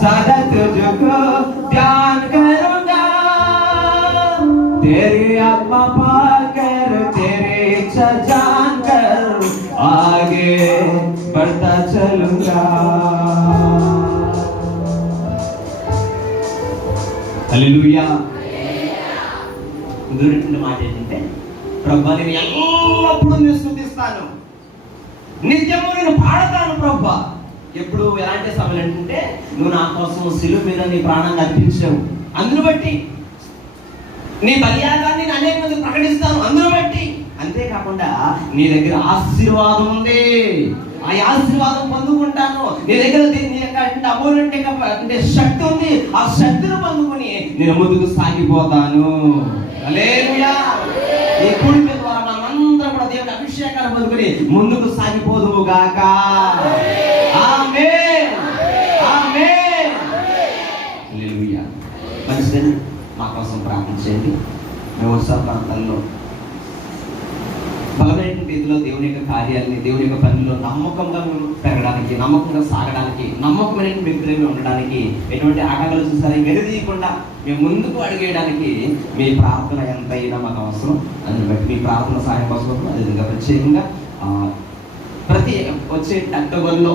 सदा तुझको ध्यान करूंगा। तेरी आत्मा पाकर तेरी इच्छा जानकर आगे बढ़ता चलूंगा। हालेलुया। దూరటువంటి మాట ఏంటంటే, ప్రభా నేను ఎల్లప్పుడూ నేను స్తుతిస్తాను, నిత్యము నేను పాడతాను ప్రభా. ఎప్పుడు ఎలాంటి సమయం ఏంటంటే, నువ్వు నా కోసం శిలువ మీద నీ ప్రాణాన్ని అర్పించావు, అందును బట్టి నీ బలియాగాన్ని అనేక మంది ప్రకటిస్తాను, అందును బట్టి. అంతేకాకుండా నీ దగ్గర ఆశీర్వాదం ఉంది, ఆ ఆశీర్వాదం పొందుకుంటాను. నీ దగ్గర నీ యొక్క అంటే శక్తి ఉంది, ఆ శక్తిని పొందుకుని నేను ముందుకు సాగిపోతాను. హల్లెలూయా. ఈ కూడిక ద్వారా మనందరం కూడా దేవుని అభిషేకాన్ని పొందుకుని ముందుకు సాగిపోదుము గాక. ఆమేన్ ఆమేన్. హల్లెలూయా. మంచిదండి, మా కోసం ప్రార్థించండి. మేము ఉత్సవ ప్రాంతాల్లో బలమైన రీతిలో దేవుని యొక్క కార్యాలని, దేవుని యొక్క పనిలో నమ్మకంగా పెరగడానికి, నమ్మకంగా సాగడానికి, నమ్మకమైన వ్యక్తులుగా ఉండడానికి, ఎటువంటి ఆటంకాలు చూసారి వెనుదీయకుండా మేము ముందుకు అడిగేయడానికి మీ ప్రార్థన ఎంతైనా మాకు అవసరం. అందుని బట్టి మీ ప్రార్థన సహాయం కోసం అదేవిధంగా ప్రత్యేకంగా ప్రతి వచ్చే అక్టోబర్లో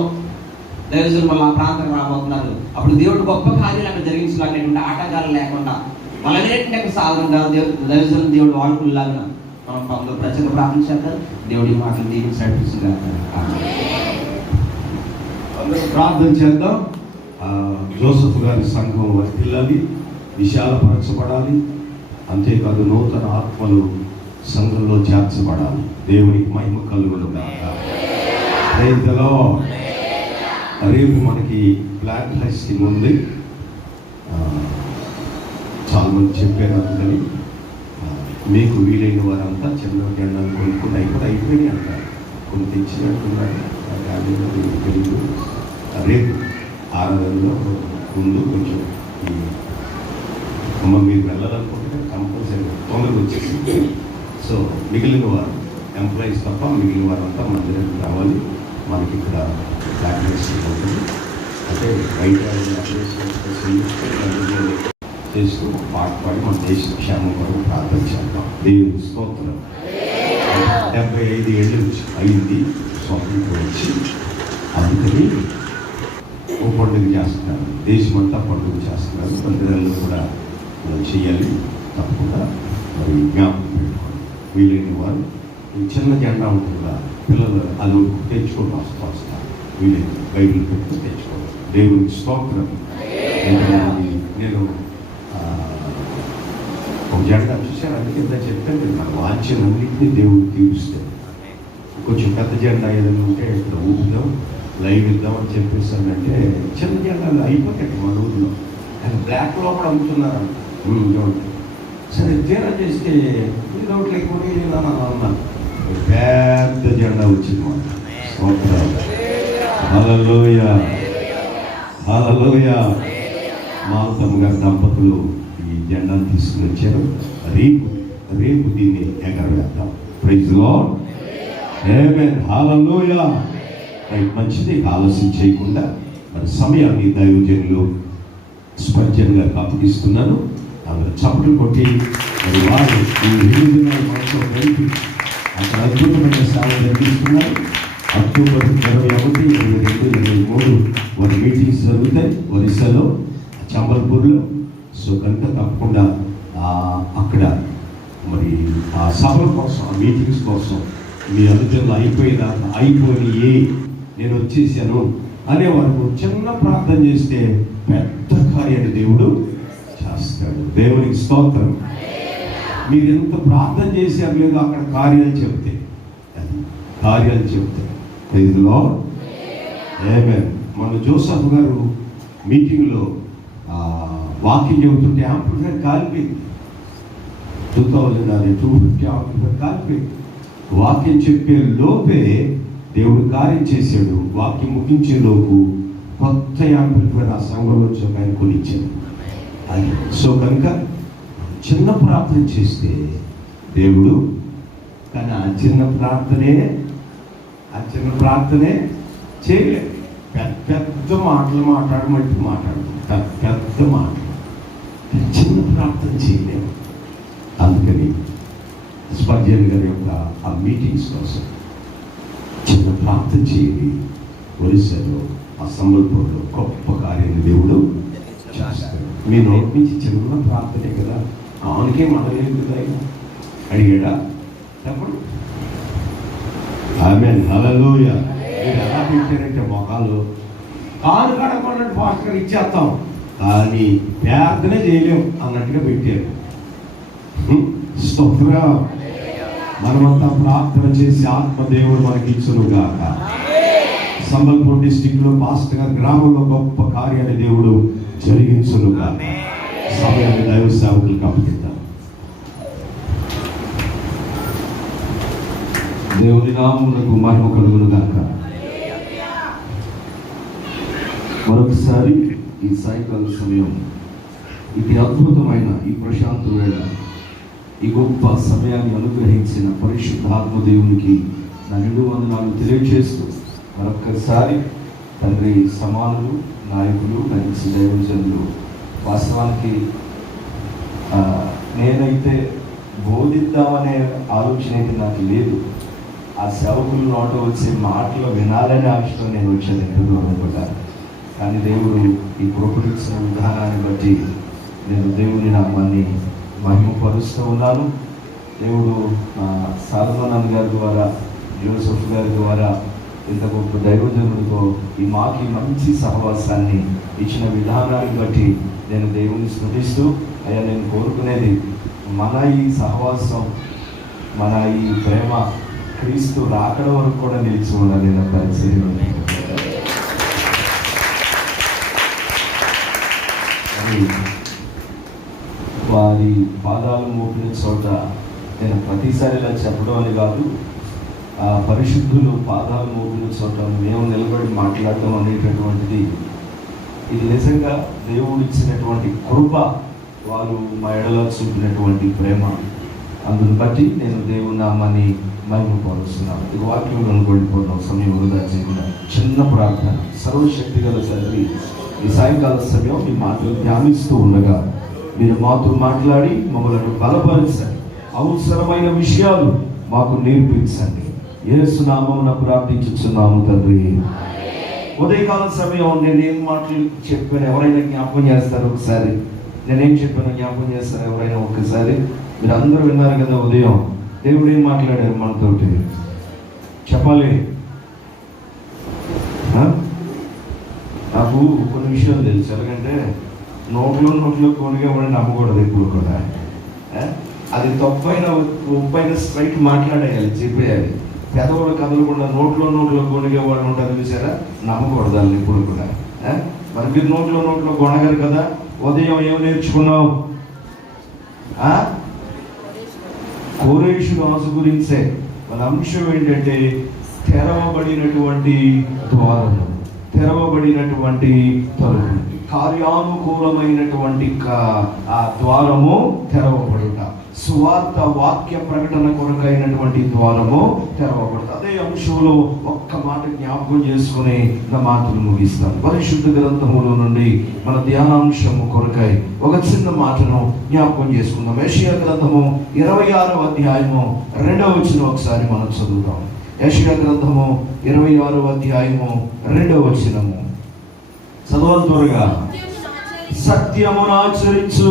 దైవజనులు మళ్ళీ ఆ ప్రాంతం రాబోతున్నారు. అప్పుడు దేవుడు గొప్ప కార్యాలు అక్కడ జరిగించలాగినటువంటి ఆటంకాలు లేకుండా మళ్ళీ సాధనంగా దైవజనులు దేవుడు వాడుకులాగా మనం అందరూ ప్రత్యేక ప్రార్థన చేద్దాం. దేవుడి మాటలు దీవించి నడిపించుగా ప్రార్థన చేద్దాం. జోసెఫ్ గారి సంఘం వర్తిల్లాలి, విశాలపరచబడాలి. అంతేకాదు నూతన ఆత్మలు సంఘంలో చేర్చబడాలి. దేవునికి మహిమ కలుగును గాక. Praise the Lord. రేపు మనకి బ్లాక్ హైస్టింగ్ ఉంది. చాలా మంది చెప్పారు. అందుకని మీకు వీలైన వారంతా చిన్న జెండాలు కొనుక్కున్నాయి కూడా అయిపోయినాయి అంటారు. కొన్ని తెచ్చినట్టున్నారు. తెలుగు రేపు ఆరాధనలో ముందు కొంచెం మీరు వెళ్ళాలనుకుంటే కంపల్సరీ తొందరగా వచ్చేసి. సో మిగిలిన వారు ఎంప్లాయీస్ తప్ప మిగిలిన వారంతా మందిరానికి రావాలి. మనకి ఇక్కడ బ్లాక్ హైస్టింగ్ ఉంటుంది. అంటే బయట చేస్తూ పాట పాడి మన దేశ క్షేమం కొరకు ప్రార్థన చేద్దాం. దేవుని స్తోత్రం. 75 ఏళ్ళు అయింది స్వాతంత్రం వచ్చి. అందుకని ఓ పండుగ చేస్తున్నారు, దేశమంతా పండుగ చేస్తున్నారు. మందిరాల్లో కూడా చేయాలి. తప్పకుండా మరి జ్ఞాపకం పెట్టుకోండి. వీలైన వారు చిన్న జెండా ఉంటుందా పిల్లలు అది తెచ్చుకొని వస్తారు. వీలైన బైబిల్ పెట్టుకుని తెచ్చుకోవాలి. దేవుని స్తోత్రం. నేను ఒక జెండా చూశాను. అందుకే చెప్పాను, నాకు వాంఛనన్నింటినీ దేవుడు తీరుస్తాడు. కొంచెం పెద్ద జెండా ఏదైనా ఉంటే ఇక్కడ ఊపుదాం, లైవ్ ఇద్దామని చెప్పేసానంటే చిన్న జెండాలు అయిపోతాయి మన ఊరిలో. ఆయన బ్లాక్ లోపల అమ్ముతున్నారు. సరే తీరా చేస్తే వితౌట్ లేకపోతే అన్నాను. పెద్ద జెండా వచ్చింది మాట. హల్లెలూయా, హల్లెలూయా. మాలతమ్మ గారి దంపతులు ఈ జెండాను తీసుకుని వచ్చారు. రేపు దీన్ని ఎగరవేద్దాం. Praise the Lord. Amen. Hallelujah. మంచిది. ఆలస్యం చేయకుండా మరి సమయాన్ని దైవజనులు స్పర్జన్ గారికి అప్పగిస్తున్నాను. అందరూ చప్పట్లు కొట్టి మరి వారు ఈ 8 దినాల మనసులో కలిపి అక్కడ అద్భుతమైన సేవ జరిగిస్తున్నారు. అక్టోబర్ 21, 22, 23 వారి మీటింగ్స్ జరుగుతాయి ఒరిస్సాలో, చంబల్పూర్లో. సో కనుక తప్పకుండా అక్కడ మరి ఆ సభల కోసం, ఆ మీటింగ్స్ కోసం మీ అనుజనులు అయిపోయి నేను వచ్చేసాను అనే వరకు చిన్న ప్రార్థన చేస్తే పెద్ద కార్యాన్ని దేవుడు చేస్తాడు. దేవునికి స్తోత్రం. మీరు ఎంత ప్రార్థన చేశారు లేదో అక్కడ కార్యాలు చెప్తే ప్రైజ్ ది లార్డ్. ఆమేన్. మన జోసెఫ్ గారు మీటింగ్లో వాకింగ్ చెబుతుంటే యాంప్లిఫైర్ కాలిపోయింది. 250 యాంప్లిఫైర్ కాలిపోయింది. వాక్యం చెప్పే లోపే దేవుడు కార్యం చేశాడు. వాక్యం ముగించే లోపు కొత్త యాంప్లిఫైర్ ఆ సంఘంలో ఆయన కొనిచ్చాడు. అది సో కనుక చిన్న ప్రార్థన చేస్తే దేవుడు, కానీ ఆ చిన్న ప్రార్థనే చేయలేదు. పెద్ద మాటలు మాట్లాడుకుంటారు. పెద్ద మాటలు, చిన్న ప్రార్థన చేయలేము. అందుకని స్పర్జన్ గారి యొక్క ఆ మీటింగ్స్ కోసం చిన్న ప్రార్థన చేయాలి. ఒరిస్సాలో, ఆ సంబల్పూర్లో గొప్ప కార్యాన్ని దేవుడు చేస్తాడు. మీ నోటి నుంచి చిన్న ప్రార్థనే కదా, ఆమెకే మనలేదు కదా అడిగాడా? చెప్పండి. ఆమేన్. హల్లెలూయా. మీరు ఎలా పెట్టారంటే మొఖాలు కాలు కడపడినట్టు పాస్టర్ ఇచ్చేస్తాం, కానీ ప్రార్థనే చేయలేము అన్నట్టుగా పెట్టారు. స్తోత్రం. మనమంతా ప్రార్థన చేసి ఆత్మదేవుడు మనకి ఇచ్చునుగాక. సంబల్పూర్ డిస్టిక్లో పాస్టర్ గారి గ్రామంలో గొప్ప కార్యాన్ని దేవుడు జరిగించునుగాక. సమయాన్ని దైవ సేవకులకు అప్పగిద్దాం. దేవుని నామమునకు మహిమ కలుగునుగాక. మరొకసారి ఈ సాయంకాల సమయం, ఇది అద్భుతమైన ఈ ప్రశాంత వేళ ఈ గొప్ప సమయాన్ని అనుగ్రహించిన పరిశుద్ధాత్మ దేవునికి నా నిండు వందనాలు తెలియజేస్తూ మరొక్కసారి తండ్రి సమానులు, నాయకులు, మంచి దైవజనులు, వాస్తవానికి నేనైతే బోధిద్దామనే ఆలోచన అయితే నాకు లేదు. ఆ సేవకులు నోట వచ్చే మాటలు వినాలనే ఆశతో నేను వచ్చాను ఎప్పుడు అనుకుంటాను. కానీ దేవుడు ఈ కృపణించిన విధానాన్ని బట్టి నేను దేవుని నామాన్ని మహిమపరుస్తూ ఉన్నాను. దేవుడు సాల్మన్ గారి ద్వారా, జోసెఫ్ గారి ద్వారా ఇంత గొప్ప దైవజనుడితో మాకి మంచి సహవాసాన్ని ఇచ్చిన విధానాన్ని బట్టి నేను దేవుని స్మృతిస్తూ, అయ్యా నేను కోరుకునేది మన ఈ సహవాసం, మన ఈ ప్రేమ క్రీస్తు రాకడ వరకు కూడా నిలిచి ఉండాలి నా పరిచయం. వారి పాదాలు మోపిన చోట నేను ప్రతిసారి ఇలా చెప్పడం అని కాదు, ఆ పరిశుద్ధులు పాదాలు మోపిన చోట మేము నిలబడి మాట్లాడటం అనేటటువంటిది ఇది నిజంగా దేవుడు ఇచ్చినటువంటి కృప, వారు మా ఎడల చూపినటువంటి ప్రేమ. అందుని బట్టి నేను దేవుని నామాన్ని మహిమపరుస్తున్నాను. ఈ వాక్యంలో వెళ్ళిపోతున్నాం, సమయం వృధా చేయకుండా చిన్న ప్రార్థన. సర్వశక్తి గల తండ్రి, ఈ సాయంకాల సమయం మీ మాటలు ధ్యానిస్తూ ఉండగా మీరు మాతో మాట్లాడి మమ్మల్ని బలపరచండి, అవసరమైన విషయాలు మాకు నేర్పించండి. యేసు నామమున ప్రార్థించుచున్నాము తండ్రి. ఉదయకాల సమయం నేనేం మాటలు చెప్పాను ఎవరైనా జ్ఞాపకం చేస్తారు? ఒకసారి నేనేం చెప్పాను జ్ఞాపకం చేస్తారు ఎవరైనా? ఒక్కసారి మీరు అందరూ విన్నారు కదా ఉదయం దేవుడు ఏం మాట్లాడారు మనతోటి? చెప్పాలి. నాకు కొన్ని విషయాలు తెలుసు. ఎలాగంటే నోట్లో కొనిగేవాడిని నమ్మకూడదు ఎప్పుడు కూడా. అది ఉప్పైన స్ట్రైట్ మాట్లాడేయాలి, చెప్పేయాలి. పెదవులు కదలకుండా నోట్లో కొనిగేవాడు ఉంటారు చూసారా, నమ్మకూడదు వాళ్ళని ఇప్పుడు కూడా. మరి మీరు నోట్లో కొనగారు కదా. ఉదయం ఏం నేర్చుకున్నావు? కోరేషు రాజు గురించే. వాళ్ళ అంశం ఏంటంటే తెరవబడినటువంటి ద్వారము, తెరవబడినటువంటి తలుపు, కార్యానుకూలమైనటువంటి ఆ ద్వారము తెరవబడుట, సువార్త వాక్య ప్రకటన కొరకైనటువంటి ద్వారము తెరవబడుట. అదే అంశంలో ఒక్క మాట జ్ఞాపకం చేసుకుని నా మాటలు ముగిస్తాను. పరిశుద్ధ గ్రంథములో నుండి మన ధ్యానాంశము కొరకై ఒక చిన్న మాటను జ్ఞాపకం చేసుకుందాం. యెషయా గ్రంథము 26వ అధ్యాయము 2వ వచనం ఒకసారి మనం చదువుతాం. యెషయా గ్రంథము 26వ అధ్యాయము 2వ వచనము చదవాలి త్వరగా. సత్యమును ఆచరించు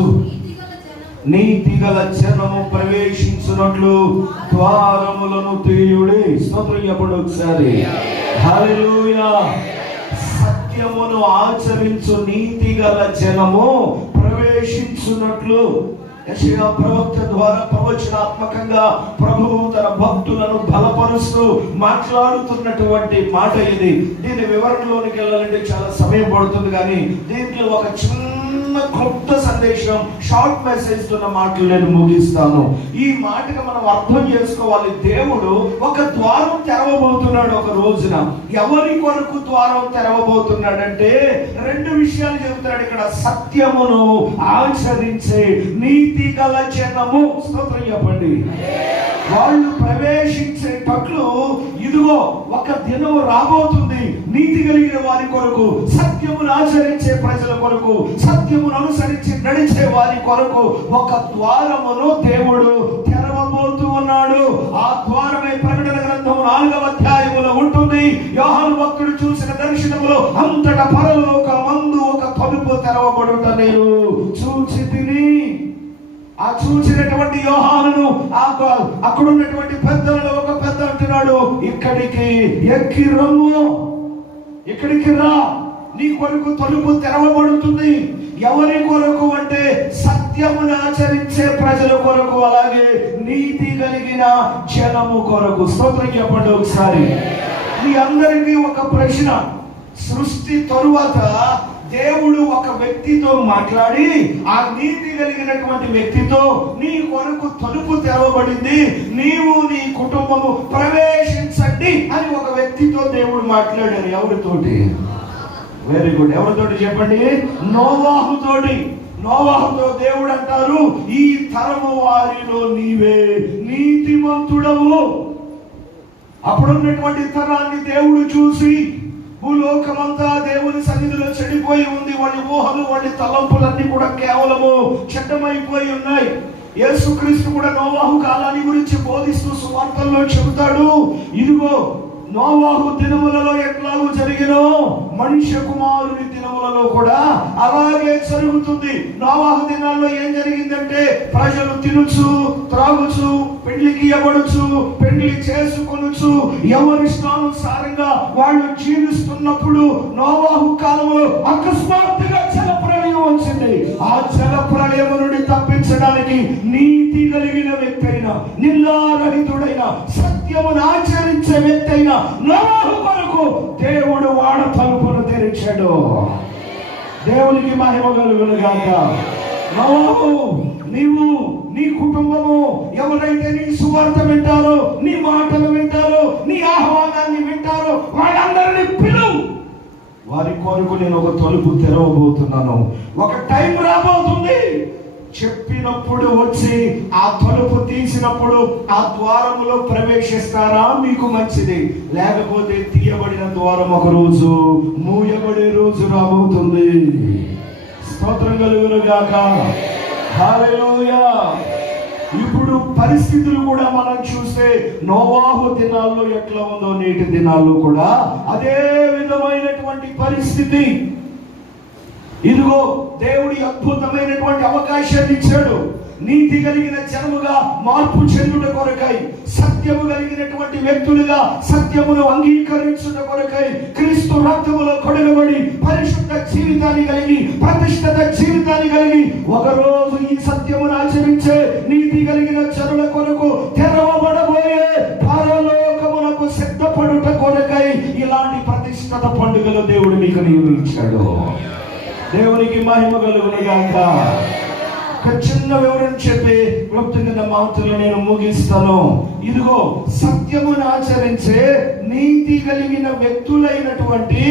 నీతి గల జనము ప్రవేశించున్నట్లు ద్వారములను తీయుడి. స్తోత్రం చెప్పండి ఒకసారి. హల్లెలూయా. సత్యమును ఆచరించు నీతి గల జనము ప్రవేశించున్నట్లు యెషయా ప్రవక్త ద్వారా ప్రవచనాత్మకంగా ప్రభువు తన భక్తులను బలపరుస్తూ మాట్లాడుతున్నటువంటి మాట ఇది. దీని వివరణలోనికి వెళ్ళాలంటే చాలా సమయం పడుతుంది, కానీ దీంట్లో ఒక చిన్న క్లుప్త సందేశం, షార్ట్ మెసేజ్ ఉన్న మాటలు నేను ముగిస్తాను. ఈ మాటగా మనం అర్థం చేసుకోవాలి. దేవుడు ఒక ద్వారం తెరవబోతున్నాడు ఒక రోజున. ఎవరి కొరకు ద్వారం తెరవబోతున్నాడంటే 2 విషయాలు చెబుతున్నాడు ఇక్కడ. సత్యమును ఆచరించే నీతి గల జనము. స్తోత్రం చెప్పండి. వాళ్ళు ప్రవేశించేటట్లు ఇదిగో ఒక దినం రాబోతుంది. నీతి కలిగిన వారి కొరకు, సత్యమును ఆచరించే ప్రజల కొరకు, సత్యమును అనుసరించి నడిచే వారి కొరకు ఒక ద్వారమును దేవుడు తెరవబోతూ ఉన్నాడు. ఆ ద్వారమే ప్రకటన గ్రంథం 4వ అధ్యాయములో ఉంటుంది. యోహాను భక్తుడు చూసిన దర్శనములో అంతటా పరలోకమందు ఒక తలుపు తెరవబడుట నేను చూచి తిని. ఆ చూసినటువంటి యోహానును అక్కడ ఉన్నటువంటి పెద్దలలో ఒక పెద్ద అంటున్నాడు, ఇక్కడికి ఎక్కి రమ్ము, ఇక్కడికి రా, నీ కొరకు తలుపు తెరవబడుతుంది. ఎవరి కొరకు అంటే సత్యమును ఆచరించే ప్రజల కొరకు, అలాగే నీతి కలిగిన జనము కొరకు. స్తోత్రం చెప్పండి ఒకసారి. మీ అందరికీ ఒక ప్రశ్న. సృష్టి తరువాత దేవుడు ఒక వ్యక్తితో మాట్లాడి ఆ నీతి కలిగినటువంటి వ్యక్తితో నీ కొరకు తలుపు తెరవబడింది, నీవు నీ కుటుంబము ప్రవేశించండి అని ఒక వ్యక్తితో దేవుడు మాట్లాడారు. ఎవరితోటి? Very good. ఎవరితోటి చెప్పండి? నోవాహుతోటి. నోవాహుతో దేవుడు అంటారు, ఈ తరము వారిలో నీవే నీతిమంతుడవు. అప్పుడున్నటువంటి తరాన్ని దేవుడు చూసి, భూలోకమంతా దేవుని సన్నిధిలో చెడిపోయి ఉంది, వాళ్ళ ఊహలు వాళ్ళ తలంపులన్నీ కూడా కేవలము చెడ్డమైపోయి ఉన్నాయి. యేసుక్రీస్తు కూడా నోవాహు కాలాన్ని గురించి బోధిస్తూ సువార్తల్లో చెబుతాడు, ఇదిగో నోవాహు దినములలో ఎట్లాగూ జరిగినో మనుష్య కుమారుని దినములలో కూడా అలాగే జరుగుతుంది. నోవాహు దినాల్లో ఏం జరిగిందంటే, ప్రజలు తినుచు త్రాగుచు పెళ్లికి ఇవ్వబడుచు పెళ్లి చేసుకొనుచు ఎవరిష్టానుసారంగా వాళ్ళు జీవిస్తున్నప్పుడు నోవాహు కాలంలో అకస్మాత్తుగా జల ప్రళయం వచ్చింది. ఆ జల ప్రళయం నుండి తప్పించడానికి నీతి కలిగిన వ్యక్తి అయినా, నిందారహితుడైన, సత్యమును ఆచరించే వ్యక్తి అయినా నోవాహు కొరకు దేవుడు వాడ తలుపును తెరిచాడు. దేవునికి మహిమ కలుగును గాక. నోవాహు, నీవు, నీ కుటుంబము ఎవరైతే నీ సువార్త వింటారో, నీ మాటలు వింటారో, నీ ఆహ్వానాన్ని వింటారో వాళ్ళందరినీ పిలువు. వారి కొరకు నేను ఒక తలుపు తెరవబోతున్నాను. ఒక టైం రాబోతుంది, చెప్పినప్పుడు వచ్చి ఆ తలుపు తీసినప్పుడు ఆ ద్వారములో ప్రవేశిస్తారా మీకు మంచిది, లేకపోతే తీయబడిన ద్వారం ఒక రోజు మూయబడే రోజు రాబోతుంది. స్తోత్రం కలుగును గాక. హల్లెలూయా. ఇప్పుడు పరిస్థితులు కూడా మనం చూస్తే నోవాహు దినాల్లో ఎట్లా ఉందో నేటి దినాల్లో కూడా అదే విధమైనటువంటి పరిస్థితి. ఇదిగో దేవుడి అద్భుతమైనటువంటి అవకాశాన్ని ఇచ్చాడు. నీతి కలిగిన జనముగా మార్పు చెందుట కొరకై, సత్యము కలిగినటువంటి వ్యక్తులుగా సత్యమును అంగీకరించుట కొరకై, క్రీస్తు రక్తములో కొడగబడి పరిశుద్ధ జీవితాన్ని కలిగి ప్రతిష్ఠిత జీవితాన్ని కలిగి ఒకరోజు ఈ సత్యమును ఆచరించే నీతి కలిగిన జనుల కొరకు తెరవబడబోయే పరలోకమునకు సిద్ధపడుట కొరకై ఇలాంటి ప్రతిష్ఠిత పండుగలు దేవుడు నీకు నియమించాడు. దేవునికి మహిమ కలుగును గాక. ఒక చిన్న వివరణ చెప్పి క్లుప్తంగా మాటలు నేను ముగిస్తాను. ఇదిగో సత్యమును ఆచరించే నీతి కలిగిన వ్యక్తులైనటువంటి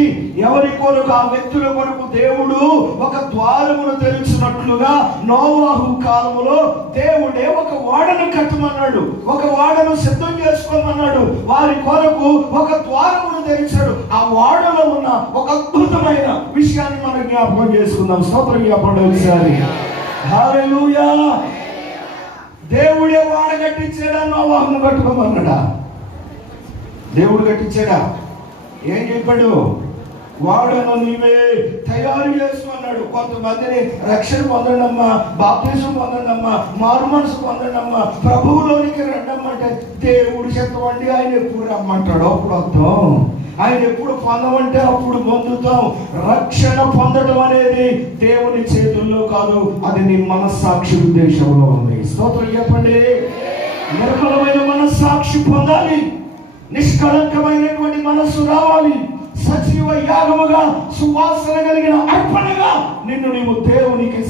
ఎవరి కొరకు, ఆ వ్యక్తుల కొరకు దేవుడు ఒక ద్వారమును తెరిచినట్లుగా నోవాహు కాలములో దేవుడే ఒక ఓడను కట్టమన్నాడు, ఒక ఓడను సిద్ధం చేసుకోమన్నాడు. వారి కొరకు ఒక ద్వారమును తెరిచాడు. ఆ ఓడలో ఉన్న ఒక అద్భుతమైన విషయాన్ని మనం జ్ఞాపకం చేసుకుందాం. స్తోత్రం జ్ఞాపకం ఒకసారి. హల్లెలూయా. దేవుడే వాడ కట్టించాడా, నోవాహును కట్టుకోమన్నాడా? దేవుడు కట్టించాడా? ఏం చెప్పాడు? వాడను నీవే తయారు చేసుకున్నాడు. కొంతమందిని రక్షణ పొందండమ్మా, బాప్తిజం పొందండమ్మా, మారు మనసు పొందండమ్మా, ప్రభువులోనికి రండమ్మంటే దేవుడు చెప్పండి ఆయన ఎప్పుడు రమ్మంటాడు అప్పుడు వద్దాం, ఆయన ఎప్పుడు పొందమంటే అప్పుడు పొందుతాం. రక్షణ పొందడం అనేది దేవుని చేతుల్లో కాదు, అది నీ మనస్సాక్షి ఉద్దేశంలో ఉంది. స్తోత్రం చెప్పండి. నిర్మలమైన మనస్సాక్షి పొందాలి, నిష్కళంకమైనటువంటి మనస్సు రావాలి, సజీవ యాగముగా సువాసన కలిగిన అర్పణగా నిన్ను నీవు దేవునికి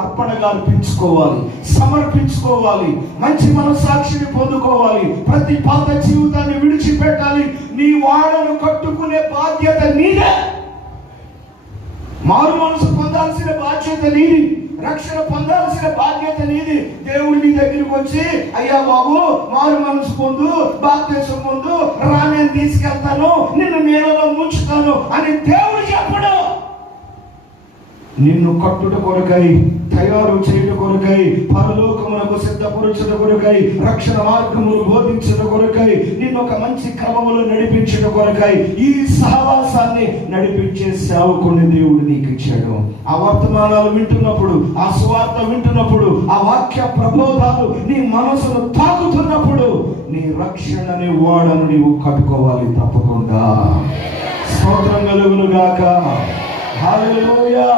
అర్పణగా అర్పించుకోవాలి, సమర్పించుకోవాలి, మంచి మనస్సాక్షిని పొందుకోవాలి, ప్రతి పాత జీవితాన్ని విడిచిపెట్టాలి. నీ వాడను కట్టుకునే బాధ్యత నీదే. మారు మనసు పొందాల్సిన బాధ్యత నీది, రక్షణ పొందాల్సిన బాధ్యత నీది. దేవుడు నీ దగ్గరికి వచ్చి, అయ్యా బాబు మారు మనసు పొందు, బాప్తిసం పొందు, రా నేను తీసుకెళ్తాను, నిన్ను నీళ్ళలో ముంచుతాను అని దేవుడు చెప్పడు. నిన్ను కట్టుట కొరకై, తయారు చేయుట కొరకై, పరలోకమునకు సిద్ధపరచుట కొరకై, రక్షణ మార్గములు బోధించుట కొరకై, నిన్ను ఒక మంచి క్రమములో నడిపించుట కొరకై ఈ సహవాసాన్ని నడిపించే సేవకుని దేవుడు నీకు ఇచ్చాడు. ఆ వర్తమానాలు వింటున్నప్పుడు, ఆ సువార్త వింటున్నప్పుడు, ఆ వాక్య ప్రబోధాలు నీ మనసును తాకుతున్నప్పుడు నీ రక్షణని ఓడను నీవు కట్టుకోవాలి తప్పకుండా. స్తోత్రం కలుగును గాక. హల్లెలూయా.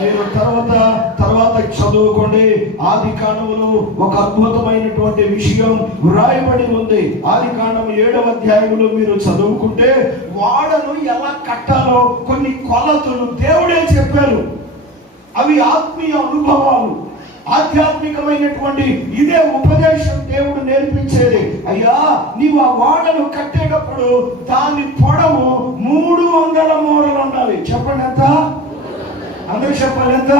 మీరు తర్వాత చదువుకోండి. ఆది కాండములో ఒక అద్భుతమైనటువంటి విషయం వ్రాయబడి ఉంది. ఆది కాండం 7వ అధ్యాయంలో మీరు చదువుకుంటే వాడను ఎలా కట్టాలో కొన్ని కొలతలు దేవుడే చెప్పారు. అవి ఆత్మీయ అనుభవాలు, ఆధ్యాత్మికమైనటువంటి ఇదే ఉపదేశం దేవుడు నేర్పించేది. అయ్యా నీవు ఆ వాడను కట్టేటప్పుడు దాని పొడవు 300 మూరలు ఉండాలి. చెప్పండి ఎంత? అందరూ చెప్పాలి ఎంత?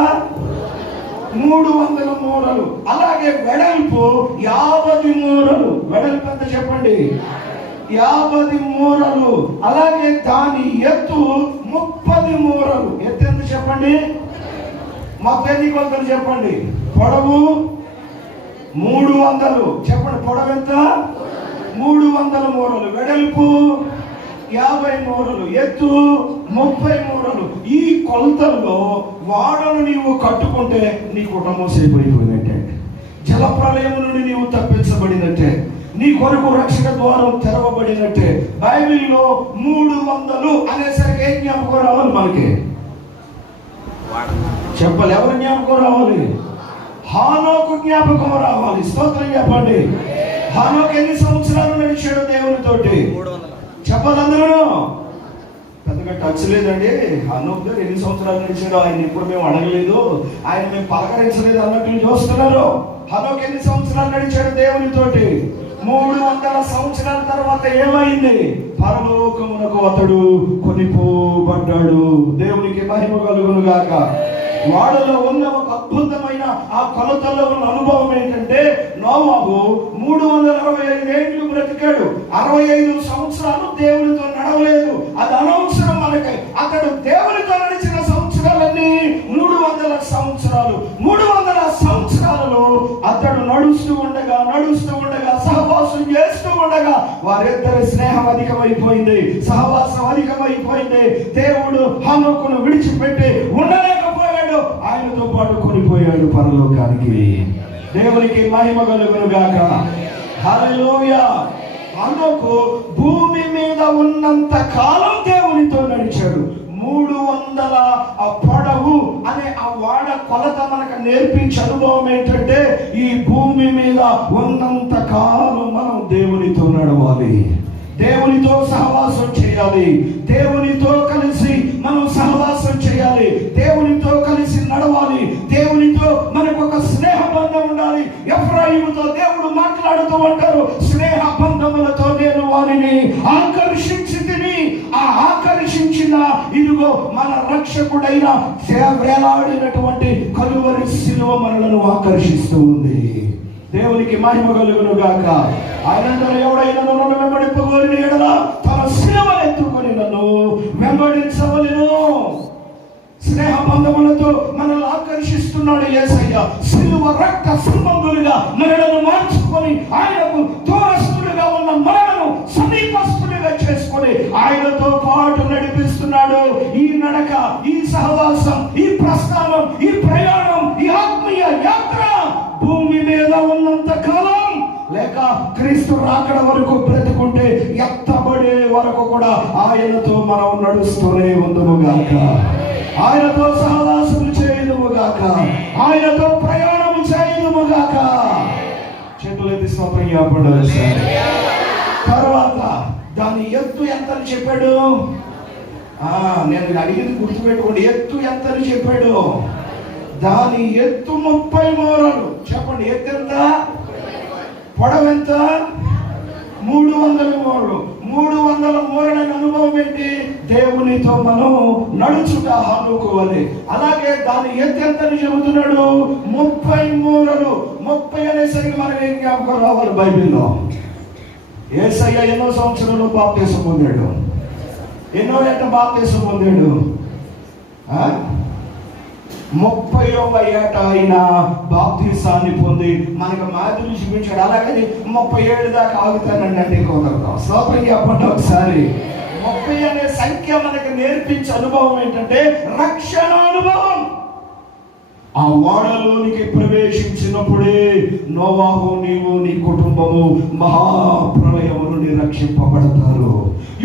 300 మూరలు. అలాగే వెడల్పు 50 మూరలు. వెడల్పు ఎంత చెప్పండి? 50 మూరలు. అలాగే దాని ఎత్తు 30 మూరలు. ఎత్తు ఎంత చెప్పండి? మొత్తం ఎన్ని కొలతలు చెప్పండి? పొడవు 300 చెప్పండి. పొడవు ఎంత? 300 మూరలు. వెడల్పు 50 మూరలు. ఎత్తు 30 మూరలు. ఈ కొలతల్లో వాడను నీవు కట్టుకుంటే నీ కుటుంబం సేపడిపోయినట్టే, జలప్రలయం నుండి నీవు తప్పించబడినట్టే, నీ కొరకు రక్షక ద్వారం తెరవబడినట్టే. బైబిల్లో 300 అనేసరికి ఏం జ్ఞాపకం రావాలి మనకి? చెప్పాలి. ఎవరు జ్ఞాపకం రావాలి? హానోకు జ్ఞాపకం రావాలి. స్తోత్రం చెప్పండి. హానోకు ఎన్ని సంవత్సరాలు నడిచాడు దేవునితోటి? చెప్పాలి అందరూ. పెద్దగా టచ్ లేదండి. హానోకు గారు ఎన్ని సంవత్సరాలు నడిచాడో ఆయన ఎప్పుడు మేము అడగలేదు, ఆయన మేము పలకరించలేదు అన్నట్లు చూస్తున్నారు. హానోకు ఎన్ని సంవత్సరాలు నడిచాడు దేవునితోటి? 300 సంవత్సరాల తర్వాత ఏమైంది? పరలోకమునకు అతడు కొనిపోబడ్డాడు. దేవునికి మహిమ కలుగును గాక. వాడలో ఉన్న ఒక అద్భుతమైన ఆ కొలతల్లో ఉన్న అనుభవం ఏంటంటే, నోవాహు 365 ఏళ్ళు బ్రతికాడు. 65 సంవత్సరాలు దేవునితో నడవలేదు. అది అనవసరం మనకి. అతడు దేవునితో నడిచిన సంవత్సరాలన్నీ 300 సంవత్సరాలు. 300 సంవత్సరాలలో అతడు నడుస్తూ ఉండగా సహవాసం చేస్తూ ఉండగా వారిద్దరి స్నేహం అధికమైపోయింది, సహవాసం అధికమైపోయింది. దేవుడు హానోకును విడిచిపెట్టి ఉండలేకపోయాడు, ఆయనతో పాటు కొనిపోయాడు పరలోకానికి. దేవునికి మహిమ కలుగును గాక. హల్లెలూయా. హానోకు భూమి మీద ఉన్నంత కాలం దేవునితో నడిచాడు. 300 పొడవు అనే ఆ వాడ కొలత మనకు నేర్పించే అనుభవం ఏంటంటే, ఈ భూమి మీద ఉన్నంత కాలం మనం దేవునితో నడవాలి, దేవునితో సహవాసం చేయాలి, దేవునితో కలిసి మనం సహవాసం చేయాలి, దేవునితో కలిసి నడవాలి, దేవునితో మనకు ఒక స్నేహ బంధం ఉండాలి. ఎఫ్రాయిముతో దేవుడు మాట్లాడుతూ ఉంటారు, స్నేహ బంధములతో నేను వారిని ఆకర్షించితిని. ఆ ఆకర్షించిన ఇదిగో మన రక్షకుడైన వేలాడినటువంటి కలువరి శిలువ మనలను ఆకర్షిస్తూ ఉంది. దేవునికి మహిమ కలుగును గాక. ఆయనందరూ ఎవడైనా నన్ను వెంబడింపగోరిన ఎడల తన శిలువను ఎత్తుకొని నన్ను వెంబడించవలెను. స్నేహ బంధములతో మనల్ని ఆకర్షిస్తున్నాడు యేసయ్య. శిలువ రక్త సంబంధులుగా మనలను మార్చుకొని ఆయనకు దూరస్తులుగా ఉన్న మనలను సమీపస్తులుగా చేసుకొని ఆయనతో పాటు నడిపిస్తున్నాడు. ఈ నడక, ఈ సహవాసం, ఈ ప్రస్థానం, ఈ ప్రయాణం, ఈ ఆత్మీయ యాత్ర భూమి మీద ఉన్నంత కాలం లేక క్రీస్తు రాకడ వరకు బ్రతుకుంటే ఎత్తబడే వరకు కూడా ఆయనతో మనం నడుస్తూనే ఉందముగాక, ఆయనతో సహవాసం చేయదుముగాక, ఆయనతో ప్రయాణం చేయదుముగాక. చేతులెత్తి స్తోత్రం చెప్పండి. తర్వాత దాని ఎత్తు ఎంత అని చెప్పాడు? నేను అడిగింది గుర్తుపెట్టుకోండి. ఎత్తు ఎంత అని చెప్పాడు? దాని ఎత్తు 30 మూరలు. చెప్పండి, ఎత్తు ఎంత? పొడవు ఎంత? 300 మూరలు. 300 మూరలని అనుభవం ఏంటి? దేవునితో మనం నడుచుట హానుకోవాలి. అలాగే దాని ఎత్తు ఎంతని చెబుతున్నాడు? 30 మూరలు. 30 అనేసరికి మనకి ఏం జ్ఞాపకం రావాలి? బైబిల్లో యేసయ్య ఎన్నో సంవత్సరాలు బాప్తిసం పొందాడు? ఎన్నో ఏట బాప్తిసం పొందాడు? 30వ ఏట ఆయన బాప్తిసాన్ని పొంది మనకు మాదిరి చూపించాడు. అలాగని 37 దాకా ఆగుతానండి అంటే కుదరదు. స్తోత్రం చెప్పండి ఒకసారి. 30 అనే సంఖ్య మనకు నేర్పించే అనుభవం ఏంటంటే రక్షణ అనుభవం. ఆ వాడలోనికి ప్రవేశించినప్పుడే నోవాహు, నీవు, నీ కుటుంబము మహాప్రళయము నుండి రక్షింపబడతారు.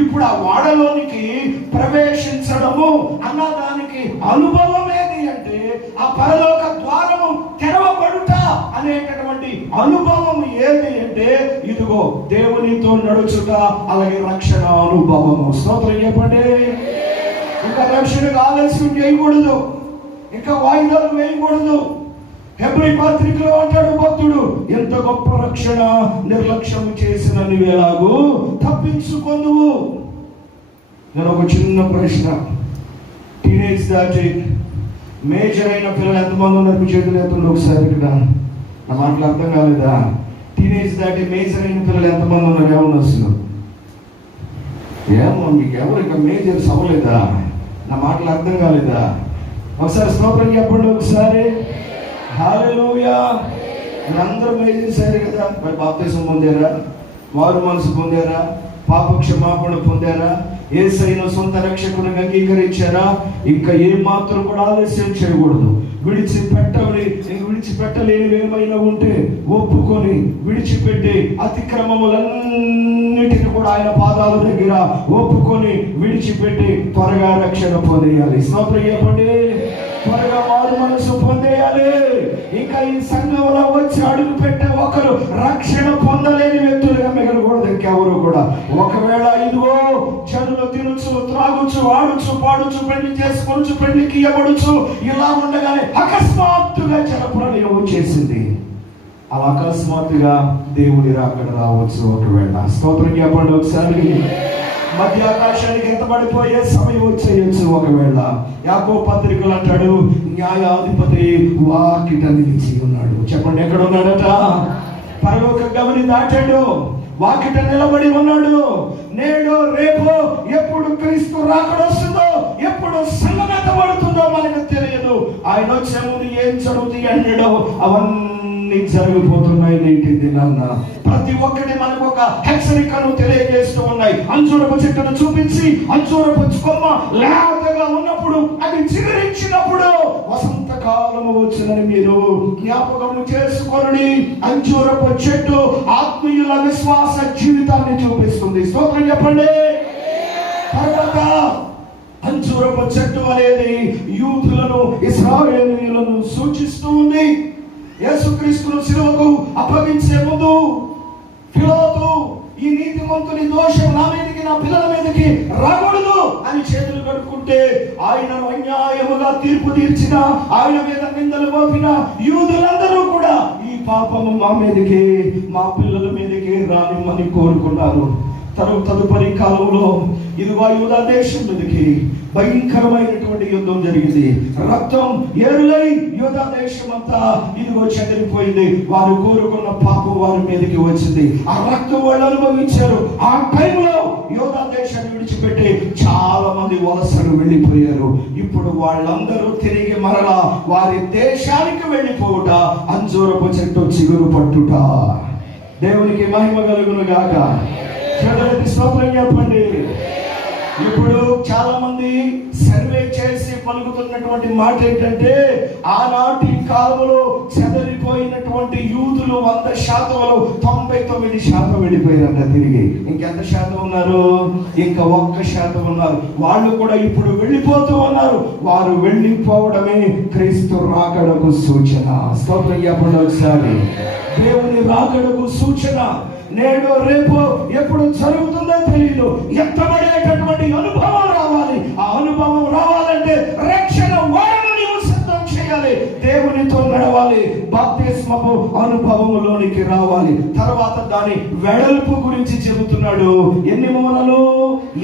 ఇప్పుడు ఆ వాడలోనికి ప్రవేశించడము అన్నదానికి అనుభవం ఏది అంటే, ఆ పరలోక ద్వారము తెరవబడుట అనేటటువంటి అనుభవం ఏది అంటే, ఇదిగో దేవునితో నడుచుట, అలాగే రక్షణ అనుభవము. స్తోత్రం చెప్పండి. ఇంకా రక్షణకు ఆలస్యం చేయకూడదు, ఇంకా వాయిదాలు వేయకూడదు. హెబ్రీ పత్రికలో అంటాడు భక్తుడు, ఎంత గొప్ప రక్షణ నిర్లక్ష్యం చేసిన నీవేలాగూ తప్పించుకొందువు. నేను ఒక చిన్న ప్రశ్న, టీనేజ్ దాటి మేజర్ అయిన పిల్లలు ఎంతమంది ఉన్నారు? చేతులు ఎత్తండి ఒకసారి. ఇక్కడ నా మాటలు అర్థం కాలేదా? టీనేజ్ దాటి మేజర్ అయిన పిల్లలు ఎంతమంది ఉన్నారు? ఏమన్నా వస్తున్నారు? ఏమో మీకు ఎవరు ఇక మేజర్స్ అవ్వలేదా? నా మాటలు అర్థం కాలేదా? ఒకసారి స్తోత్రం చెప్పండి ఒకసారి. హల్లెలూయా. మీరందరూ మేజర్స్ అయ్యారు కదా. మరి బాప్తిసం పొందారా? వారు మనసు పొందారా? పాప క్షమాపణ పొందారా? యేసయ్యను సొంత రక్షకునిగా అంగీకరించారా? ఇంకా ఏ మాత్రం కూడా ఆలస్యం చేయకూడదు. విడిచిపెట్టలేనివి ఏమైనా ఉంటే ఒప్పుకొని విడిచిపెట్టి అతిక్రమములన్నిటిని కూడా ఆయన పాదాల దగ్గర ఒప్పుకొని విడిచిపెట్టి త్వరగా రక్షణ పొందేయాలి. స్తోత్రం చెప్పండి. త్వరగా మారు మనసు పొందేయాలి. ఇంకా ఈ సంఘంలో వచ్చి అడుగు పెట్టే ఒకరు రక్షణ పొందలేని వ్యక్తులుగా మిగలకూడదు ఇంకెవరు కూడా. ఒకవేళ ఇదిగో చెడులు తినచ్చు, త్రాగుచ్చు, ఆడుచు, పాడుచు, పెళ్లి చేసుకోవచ్చు, పెళ్లికి ఇవ్వబడుచు, ఇలా ఉండగానే అకస్మాత్తుగా జలప్రలయం వచ్చేసింది. అలా అకస్మాత్తుగా దేవుడి రాకడ రావచ్చు ఒకవేళ. స్తోత్రం చెప్పండి ఒకసారి. మధ్య ఆకాశానికి ఎత్తబడిపోయే సమయం వచ్చేయచ్చు ఒకవేళ. యాకోబు పత్రికలు అంటాడు, న్యాయాధిపతి వాకిట నిలిచి ఉన్నాడు. చెప్పండి, ఎక్కడ ఉన్నాడట? పరలోక గమని దాటాడు, వాకిట నిలబడి ఉన్నాడు. నేడు రేపు ఎప్పుడు క్రీస్తు రాకడ వస్తుందో, ఎప్పుడు సంఘం ఎత్తబడుతుందో మనకు తెలియదు. ఆయన వచ్చే ముందు ఏం జరుగుతుంది అన్నాడో అవన్నీ జరిగిపోతున్నాయి నేటి దినాన్న. ప్రతి ఒక్కటి మనకు ఒక హెచ్చరికను తెలియజేస్తూ ఉన్నాయి. అంజూరపు చెట్టును చూపించి, అంజూరపు కొమ్మ లేతగా ఉన్నప్పుడు, అది చిగురించినప్పుడు వసంతకాలము వచ్చిందని మీరు జ్ఞాపకం చేసుకోండి. అంజూరపు చెట్టు ఆత్మీయుల విశ్వాస జీవితాన్ని చూపిస్తుంది. స్తోత్రం చెప్పండి. తర్వాత అంజూరపు చెట్టు అనేది యూదులను, ఇశ్రాయేలీయులను సూచిస్తూ ఉంది. యేసుక్రీస్తును సిలువకు అప్పగించే ముందు పిలాతు ఈ నీతిమంతుని దోషం నా మీదకి, నా పిల్లల మీదకి రాకూడదు అని చేతులు కడుక్కుంటే, ఆయనను అన్యాయముగా తీర్పు తీర్చిన, ఆయన మీద నిందలు మోపిన యూదులందరూ కూడా ఈ పాపము మా మీదకి, మా పిల్లల మీదకి రానిమ్మని కోరుకున్నారు. తదుపరి కాలంలో ఇదిగో యూదా దేశం మీదకి భయంకరమైనటువంటి యుద్ధం జరిగింది. రక్తం ఏరులై యూదా దేశం అంతా ఇదిగో చెదిరిపోయింది. వారు కోరుకున్న పాపం వారి మీదకి వచ్చింది. ఆ రక్తం వాళ్ళు అనుభవించారు. ఆ టైంలో యూదా దేశాన్ని విడిచిపెట్టి చాలా మంది వలసలు వెళ్ళిపోయారు. ఇప్పుడు వాళ్ళందరూ తిరిగి మరలా వారి దేశానికి వెళ్ళిపోవుట, అంజూరపు చెట్టు చిగురు పట్టుట. దేవునికి మహిమ కలుగును గాక. స్తోత్రం చెప్పండి. ఇప్పుడు చాలా మంది సర్వే చేసి పలుకుతున్నటువంటి మాట ఏంటంటే, ఆనాటి కాలంలో చెదరిపోయినటువంటి యూదులు 100%లో 99% వెళ్ళిపోయారంట తిరిగి. ఇంకెంత శాతం ఉన్నారు? ఇంకా 1% ఉన్నారు. వాళ్ళు కూడా ఇప్పుడు వెళ్ళిపోతూ ఉన్నారు. వారు వెళ్ళిపోవడమే క్రీస్తు రాకడకు సూచన. స్తోత్రం చెప్పండి ఒకసారి. దేవుని రాకడకు సూచన. నేడు రేపు ఎప్పుడు జరుగుతుందో తెలియదు. ఎత్తబడేటటువంటి అనుభవం రావాలి. ఆ అనుభవం రావాలంటే రక్షణ వారిని నీవు సిద్ధం చేయాలి. దేవునితో నడవాలి. బాప్తిస్మపు అనుభవంలోనికి రావాలి. తర్వాత దాని వెడల్పు గురించి చెబుతున్నాడు. ఎన్ని మూరలు?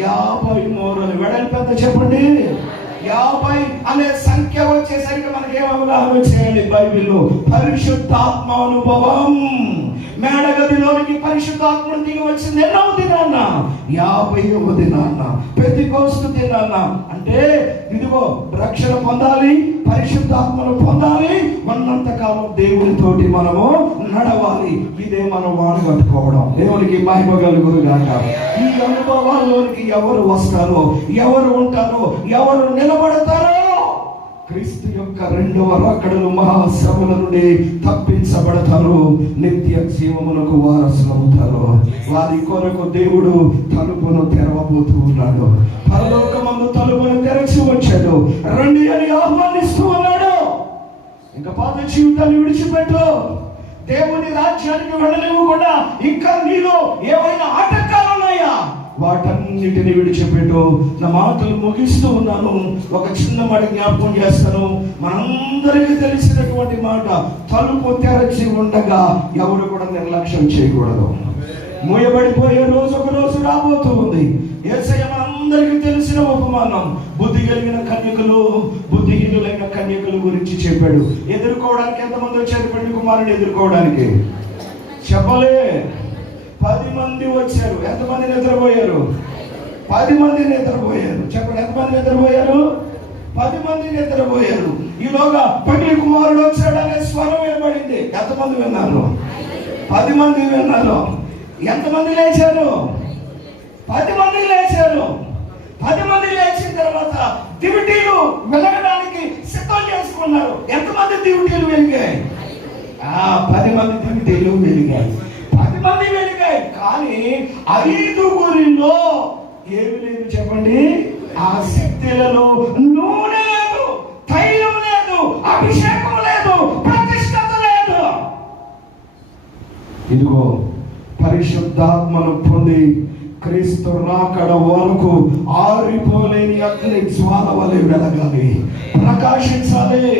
50 మూరలు. వెడల్పు ఎంత చెప్పండి? 50 అనే సంఖ్య వచ్చేసరికి మనకి ఏం అవగాహన చేయాలి? బైబిల్లో పరిశుద్ధాత్మ అనుభవం. మేడగదిలోనికి పరిశుద్ధాత్మను దిగి వచ్చింది ఎన్నవ దినాన్న? 50వ దినాన్న, పెంతెకోస్తు దినాన్న. అంటే ఇదిగో రక్షణ పొందాలి, పరిశుద్ధాత్మను పొందాలి, ఉన్నంత కాలం దేవునితోటి మనము నడవాలి. ఇదే మనం వాడగట్టుకోవడం. దేవునికి మహిమ కలుగును గాక. ఈ అనుభవాల్లోనికి ఎవరు వస్తారో, ఎవరు ఉంటారో, ఎవరు నిలబడతారో, క్రీస్తు యొక్క రెండవ రాకడలు మహాశ్రమల నుండి తప్పించబడతారు, నిత్య జీవమునకు వారసులవుతారు. వారి కొరకు దేవుడు తలుపును తెరవబోతూ ఉన్నాడు. పరలోకమందు తలుపును తెరచి వచ్చాడు. రండి అని ఆహ్వానిస్తూ ఉన్నాడు. ఇంకా పాత జీవితాన్ని విడిచిపెట్టు. దేవుని రాజ్యానికి వెళ్ళలేకుండా ఇంకా నీలో ఏమైనా ఆటంకాలు ఉన్నాయా? వాటన్నిటిని విడిచిపెట్టు. నా మాటలు ముగిస్తూ ఉన్నాను. ఒక చిన్న మాట జ్ఞాపకం చేస్తాను. మనందరికీ తెలిసినటువంటి మాట, తలుపు తెరచి ఉండగా ఎవరు కూడా నిర్లక్ష్యం చేయకూడదు. మూయబడిపోయే రోజు ఒక రోజు రాబోతూ ఉంది. యేసయ్య అందరికీ తెలిసిన ఉపమానం. బుద్ధి కలిగిన కన్యకలు, బుద్ధిహీనులైన కన్యకల గురించి చెప్పాడు. ఎదుర్కోవడానికి ఎంతమంది వచ్చారు పెళ్లి కుమారుని ఎదుర్కోవడానికి? చెప్పలే. 10 మంది వచ్చారు. ఎంతమంది నిద్రపోయారు? 10 మంది నిద్రపోయారు. చెప్పండి, ఎంతమంది నిద్రపోయారు? 10 మంది నిద్రపోయారు. ఈలోగా పెళ్లి కుమారుడు వచ్చాడనే స్వరం వినబడింది. ఎంతమంది విన్నారు? 10 మంది విన్నారు. ఎంతమంది లేచారు? 10 మంది లేచారు. 10 మంది లేచిన తర్వాత దివిటీలు వెలగడానికి సిద్ధం చేసుకున్నారు. ఎంతమంది దివిటీలు వెలిగాయి? 10 మంది దివిటీలు వెలిగాయి. 10 మంది వెలిగాయి. కానీ 5గురిలో ఏమి లేదు చెప్పండి? ఆ శక్తులలో నూనె లేదు, తైలం లేదు, అభిషేకం లేదు, ప్రతిష్టత లేదు. ఇదిగో పరిశుద్ధాత్మను పొంది క్రీస్తు రాకడ వరకు ఆరిపోలేని అగ్ని జ్వాల వలె వెలగాలి, ప్రకాశించాలి.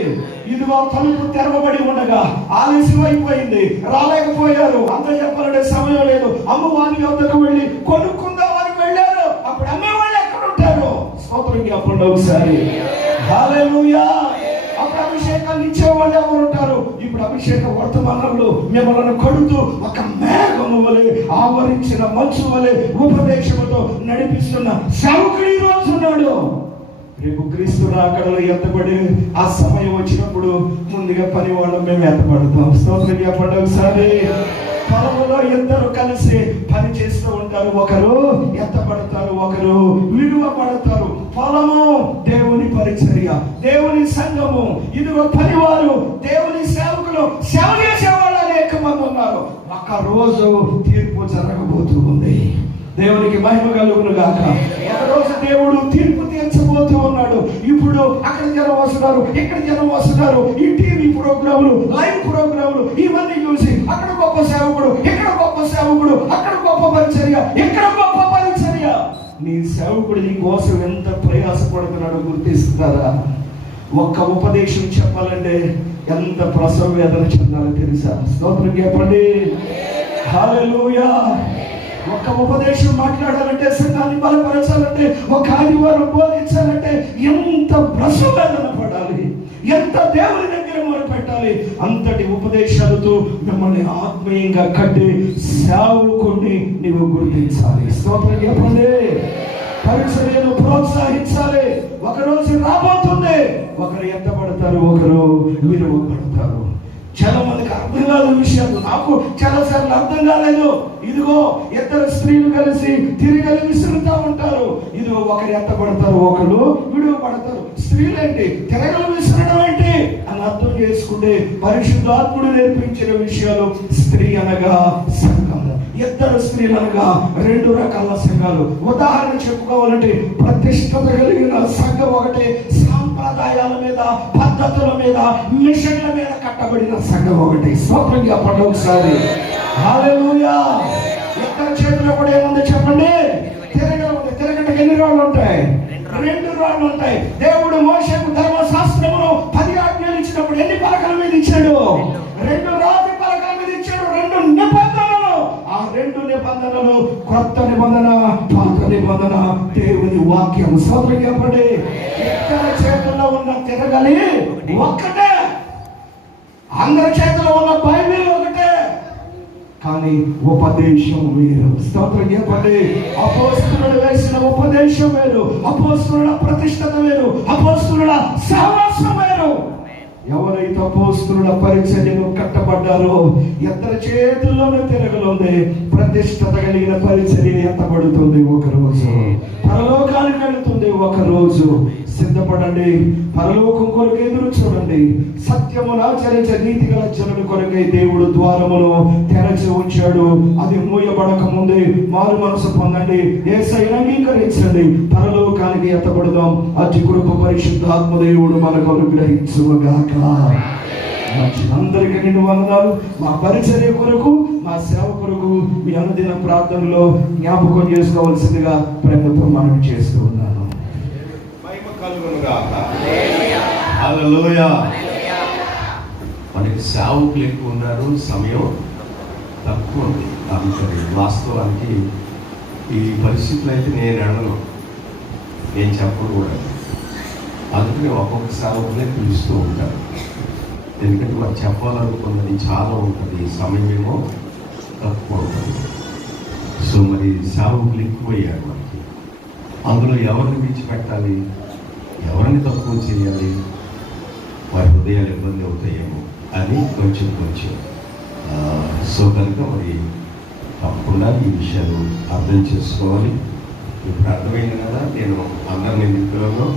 ఇదిగో తలుపు తెరవబడి ఉండగా ఆలస్యం అయిపోయింది, రాలేకపోయారు. అంత చెప్పాలంటే సమయం లేదు. అమ్మవారి వద్దకు వెళ్ళి కొనుక్కుందామని వెళ్ళారు. అప్పుడు అమ్మేవాళ్ళు ఎక్కడ ఉంటారు? స్తోత్రం చెప్పండి ఒకసారి. హల్లెలూయా. అప్పుడు అభిషేకాన్ని ఇచ్చేవాళ్ళు ఎవరు ఉంటారు? ఇప్పుడు అభిషేక వర్తమానంలో మిమ్మల్ని కొడుతూ ఒక మేఘము వలె ఆవరించిన మంచు వలె ఉపదేశముతో నడిపిస్తున్న సేవకుడు ఈ రోజు ఉన్నాడు. రేపు క్రీస్తు రాకడలో ఎత్తబడి ఆ సమయం వచ్చినప్పుడు ముందుగా పని వాళ్ళం మేము ఎత్తబడతాం. స్తోత్రం చెప్పండి ఒకసారి. పొలంలో ఇద్దరు కలిసి పని చేస్తూ ఉంటారు. ఒకరు ఎత్తబడతారు, ఒకరు విలువబడతారు. పొలము దేవుని పరిచర్య, దేవుని సంఘము. ఇదిగో పనివారు, దేవుని సేవకులు, సేవ చేసేవాళ్ళు అనేక మంది ఉన్నారు. ఒక రోజు తీర్పు జరగబోతూ ఉంది. దేవునికి మహిమ కలుగును గాక. ఒక రోజు దేవుడు తీర్పు తీర్చబోతూ ఉన్నాడు. ఇప్పుడు అక్కడ జనం వస్తున్నారు, ఇక్కడ జనం వస్తున్నారు. ఈ టీవీ ప్రోగ్రాములు, లైవ్ ప్రోగ్రాములు ఇవన్నీ చూసి అక్కడ గొప్ప సేవకుడు, ఇక్కడ గొప్ప సేవకుడు, అక్కడ గొప్ప పరిచర్య, ఇక్కడ గొప్ప పరిచర్య. నీ సేవకుడు నీ కోసం ఎంత ప్రయాసపడుతున్నాడో గుర్తిస్తున్నారా? ఒక్క ఉపదేశం చెప్పాలంటే ఎంత ప్రసవ వేదన చెందాలో తెలుసా? స్తోత్రం చెప్పండి. హల్లెలూయా. ఒక్క ఉపదేశం మాట్లాడాలంటే, సంఘాన్ని బలపరచాలంటే, ఒక ఆదివారం బోధించాలంటే ఎంత ప్రసవ వేదన పడాలి, ఎంత దేవుని దగ్గర మొరపెట్టాలి. అంతటి ఉపదేశాలతో మిమ్మల్ని ఆత్మీయంగా కట్టి సేవకుని నీవు గుర్తించాలి. స్తోత్రం చెప్పండి. పరిచర్యను ప్రోత్సహించాలి. ఒకరోజు రాబోతుంది, ఒకరు ఎత్తబడతారు, ఒకరు విలువబడతారు. చాలా మందికి అర్థం కాదు విషయాలు. నాకు చాలా సార్లు అర్థం కాలేదు. ఇదిగో ఇద్దరు స్త్రీలు కలిసి తిరిగి విసురుతా ఉంటారు. ఇదిగో ఒకరు ఎత్తబడతారు, ఒకరు విడువబడతారు. స్త్రీలేంటి తిరగలు విసరడం ఏంటి అని అర్థం చేసుకుంటే పరిశుద్ధాత్ముడు నేర్పించిన విషయాలు. స్త్రీ అనగా సంఘము, ఇద్దరు స్త్రీలు అనగా 2 రకాల సంఘాలు. ఉదాహరణ చెప్పుకోవాలంటే ప్రతిష్టత కలిగిన సంఘం ఒకటే, సాంప్రదాయాల మీద, పద్ధతుల మీద, మిషన్ల మీద కట్టబడిన సంఘం ఒకటి. స్తోత్రం చెప్పండి ఒకసారి. హల్లెలూయా. ఇద్దరు చేతిలో కూడా ఏముంది చెప్పండి? తిరగడం ఉంది. తిరగటకి ఎన్ని రాళ్ళు ఉంటాయి? 2 రాళ్ళు ఉంటాయి. దేవుడు మోషేకు ధర్మశాస్త్రమును 10 ఆజ్ఞలు ఇచ్చినప్పుడు ఎన్ని పలకల మీద ఇచ్చాడు? 2 రాతి పలకల మీద ఇచ్చాడు. 2 నిబంధనలు. ఆ 2 నిబంధనలు కొత్త నిబంధన, పాత నిబంధన, దేవుని వాక్యం. స్తోత్రం చెప్పండి. ఇద్దరి చేతుల్లో ఉన్న తిరగలి ఒక్కటే, అందరి చేతిలో ఉన్న బైబిల్ ఒకటే, కానీ ఉపదేశం వేరు. స్తోత్రం చెప్పండి. అపోస్తలుడు వేసిన ఉపదేశం వేరు, అపోస్తలుల ప్రతిష్టత వేరు, అపోస్తలుల సహవాసం వేరు. ఎవరైతే అపోస్తలుల పరిచర్యను కట్టబడ్డారో ఇద్దరి చేతుల్లోనే తిరగలుంది. ప్రతిష్టత కలిగిన పరిచర్య ఎత్తబడుతుంది. ఒకరోజు పరలోకానికి వెళుతుంది. ఒకరోజు సిద్ధపడండి. పరలోకం కొరకు ఎదురు చూడండి. సత్యమును ఆచరించే నీతి గల జనుల కొరకై దేవుడు ద్వారమును తెరచి ఉంచాడు. అది మూయబడక ముందే మారు మనసు పొందండి. యేసయ్యను అంగీకరించండి. పరలోకానికి ఎత్తబడదాం. అతి కృప పరిశుద్ధాత్మ దేవుడు మనకు అనుగ్రహించుగాక. అందరికీ నిన్ను వందనాలు. మా పరిచర్య కొరకు, మా సేవ కొరకు మీ అనుదిన ప్రార్థనలో జ్ఞాపకం చేసుకోవాల్సిందిగా ప్రేమతో మనం చేస్తూ ఉన్నాను. హల్లెలూయా. మనకి సేవకులు ఎక్కువ ఉన్నారు, సమయం తక్కువ ఉంది. అందుకని వాస్తవానికి ఈ పరిస్థితులు అయితే నేను అనను. నేను చెప్పను కూడా. అందుకని ఒక్కొక్క సేవకులే పిలుస్తూ ఉంటారు. ఎందుకంటే మనం చెప్పాలనుకున్నది చాలా ఉంటుంది, సమయమేమో తక్కువ ఉంటుంది. సో మరి సేవకులు ఎక్కువయ్యారు మనకి. అందులో ఎవరిని విడిచిపెట్టాలి, ఎవరిని తక్కువ చేయాలి, వారి హృదయాలు ఇబ్బంది అవుతాయేమో అని కొంచెం సో కనుక మరి తప్పకుండా ఈ విషయాలు అర్థం చేసుకోవాలి. ఇప్పుడు అర్థమైంది కదా, నేను అందరిని ఎందుకులో